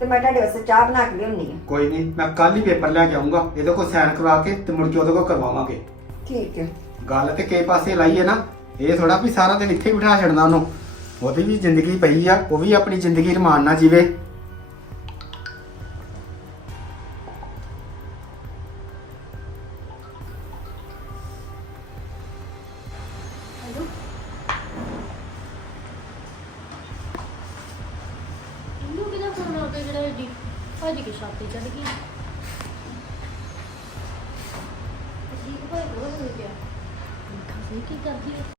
ਤੇ ਮੈਂ ਤੁਹਾਡੇ ਵਾਸਤੇ ਚਾਹ ਬਣਾ ਕੇ ਲਿਆਉਣੀ ਆ ਕੋਈ ਨਹੀਂ ਮੈਂ ਕੱਲ ਹੀ ਪੇਪਰ ਲੈ ਕੇ ਆਉਂਗਾ ਇਹਦੇ ਕੋਲ ਸਾਈਨ ਕਰਵਾ ਕੇ ਤੇ ਮੁੜ ਕੇ ਉਹਦੇ ਕੋਲ ਕਰਵਾਵਾਂਗੇ। ਠੀਕ ਹੈ। ਗੱਲ ਤੇ ਕੇ ਪਾਸੇ ਲਾਈਏ ਨਾ ਇਹ ਥੋੜਾ ਵੀ ਸਾਰਾ ਦਿਨ ਇੱਥੇ ਹੀ ਬਿਠਾ ਛੱਡਣਾ ਉਹਨੂੰ। ਉਹਦੀ ਵੀ ਜ਼ਿੰਦਗੀ ਪਈ ਆ ਉਹ ਵੀ ਆਪਣੀ ਜ਼ਿੰਦਗੀ ਰਮਾਨ ਨਾਲ ਜੀਵੇ। ਖਾਸੀ ਕੀ ਕਰਦੀ ਹੈ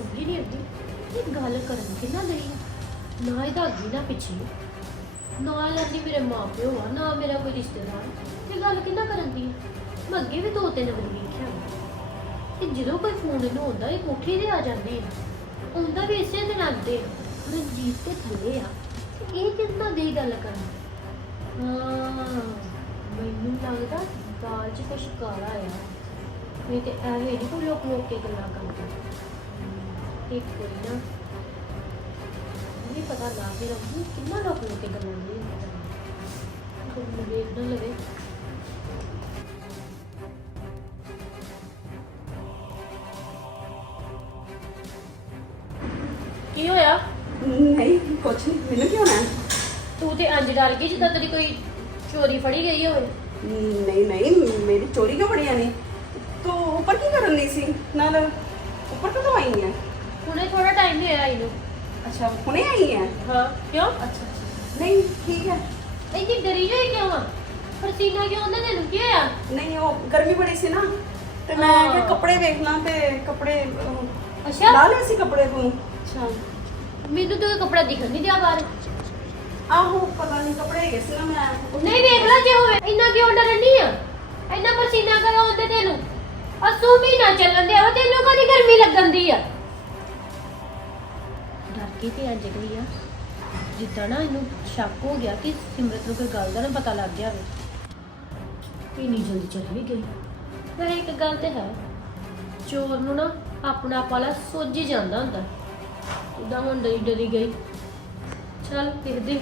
ਮੈਨੂੰ ਨਹੀਂ ਆਉਂਦੀ ਇਹ ਗੱਲ ਕਰਨ ਕਿੰਨਾ ਲਈ ਨਾ ਇਹਦਾ ਅੱਗੇ ਨਾ ਪਿੱਛੇ। ਨਾ ਲੈਂਦੀ ਮੇਰੇ ਮਾਪਿਓ ਆ, ਨਾ ਮੇਰਾ ਕੋਈ ਰਿਸ਼ਤੇਦਾਰ। ਇਹ ਗੱਲ ਕਿੰਨਾ ਕਰਨ ਦੀ ਮੈਂ ਅੱਗੇ ਵੀ ਦੋ ਤਿੰਨ ਵਾਰੀ ਵੇਖਿਆ ਵਾ। ਜਦੋਂ ਕੋਈ ਫੋਨ ਇਹਨੂੰ ਹੁੰਦਾ ਇਹ ਕੋਠੀ ਤੇ ਆ ਜਾਂਦੇ ਆ। ਹੁੰਦਾ ਵੀ ਇਸੇ ਦਿਨ ਆਉਂਦੇ ਆ। ਰਣਜੀਤ ਤੇ ਥੱਲੇ ਆ। ਤੇ ਇਹ ਕਿੰਨਾ ਦੀ ਗੱਲ ਕਰਨ? ਹਾਂ, ਮੈਨੂੰ ਲੱਗਦਾ ਦਾਲ 'ਚ ਕੁਛ ਕਾਲਾ ਆ ਨਹੀਂ ਤੇ ਐਵੇਂ ਨਹੀਂ ਕੋਈ ਲੋਕ ਲੋਕ ਕੇ ਗੱਲਾਂ ਕਰਦੇ। ਇੱਕ ਕੋਈ ਨਾ ਇਹ ਪਤਾ ਨਾ ਫਿਰ ਉਹ ਕਿੰਨਾ ਲੋਕ ਨੂੰ ਤੇ ਗੱਲਾਂ ਨਹੀਂ ਕੋਈ ਨੂੰ ਵੇਖ ਨਾ ਲਵੇ। ਕੀ ਹੋਇਆ? ਨਹੀਂ ਕੁਝ ਨਹੀਂ। ਮੈਨੂੰ ਕਿਉਂ ਨਾ ਤੂੰ ਤੇ ਅੰਜ ਡਰ ਗਈ ਜਿੱਦਾਂ ਤੇਰੀ ਕੋਈ ਚੋਰੀ ਫੜੀ ਗਈ ਹੋਵੇ। ਨਹੀਂ ਨਹੀਂ ਮੇਰੀ ਚੋਰੀ ਕਿਉਂ ਬੜੀਆਂ ਨੇ? ਤੂੰ ਉੱਪਰ ਕੀ ਕਰਨ ਦੀ ਸੀ? ਨਾਲ ਉੱਪਰ ਕਦੋਂ ਆਈ ਹੈ ਹੁਣੇ ਥੋੜਾ ਟਾਈਮ ਹੋਇਆ ਇਹਨੂੰ। ਅੱਛਾ ਹੁਣੇ ਆਈ ਹੈ? ਹਾਂ ਕਿਉਂ? ਅੱਛਾ ਨਹੀਂ ਠੀਕ ਹੈ। ਇੰਨੀ ਡਰੀ ਹੋਈ ਕਿਉਂ ਆ? ਪਰਸੀਨਾ ਕਿਉਂ ਆਉਂਦਾ ਤੈਨੂੰ ਕੀ ਹੋਇਆ ਨਹੀਂ ਉਹ ਗਰਮੀ ਬੜੀ ਸੀ ਨਾ ਤੇ ਮੈਂ ਹਾਂ। ਕਿ ਕੱਪੜੇ ਵੇਖ ਲਾਂ ਤੇ ਕੱਪੜੇ ਅਹ, ਅੱਛਾ। ਲਾ ਲਏ ਸੀ ਕੱਪੜੇ ਤੂੰ। ਅੱਛਾ। ਮੈਨੂੰ ਤਾਂ ਕੱਪੜਾ ਦਿਖਣ ਨਹੀਂ ਦਿਆ ਬਾਹਰ। ਆਹੋ ਪਤਾ ਨਹੀਂ ਕੱਪੜੇ ਹੈਗੇ ਸੀ ਨਾ ਮੈਂ। ਨਹੀਂ ਵੇਖ ਲੈ ਜੇ ਹੋਵੇ ਇੰਨਾ ਕਿਉਂ ਡਰਨੀ ਆ? ਇੰਨਾ ਪਰਸੀਨਾ ਕਦੋਂ ਆਉਂਦੇ ਤੈਨੂੰ ਅਸੂ ਮਹੀਨਾ ਚੱਲਣ ਦੇ ਆ ਤੈਨੂੰ ਕਦੀ ਗਰਮੀ ਲੱਗਣ ਦੀ ਆ? ਡਰ ਤੇ ਅੱਜ ਗਈ ਆ, ਜਿੱਦਾਂ ਨਾ ਇਹਨੂੰ ਸ਼ੱਕ ਹੋ ਗਿਆ ਕਿ ਸਿਮਰਤ ਨੂੰ ਕੋਈ ਗੱਲ ਦਾ ਨਾ ਪਤਾ ਲੱਗ ਗਿਆ ਹੋਵੇ। ਇੰਨੀ ਜਲਦੀ ਚੱਲ ਵੀ ਗਈ। ਪਰ ਇੱਕ ਗੱਲ ਤੇ ਹੈ, ਚੋਰ ਨੂੰ ਨਾ ਆਪਣਾ ਪਾਲਾ ਸੋਝ ਹੀ ਜਾਂਦਾ ਹੁੰਦਾ। ਉਦਾਂ ਹੁਣ ਡਰੀ ਡਰੀ ਗਈ। ਚੱਲ ਦੇਖਦੇ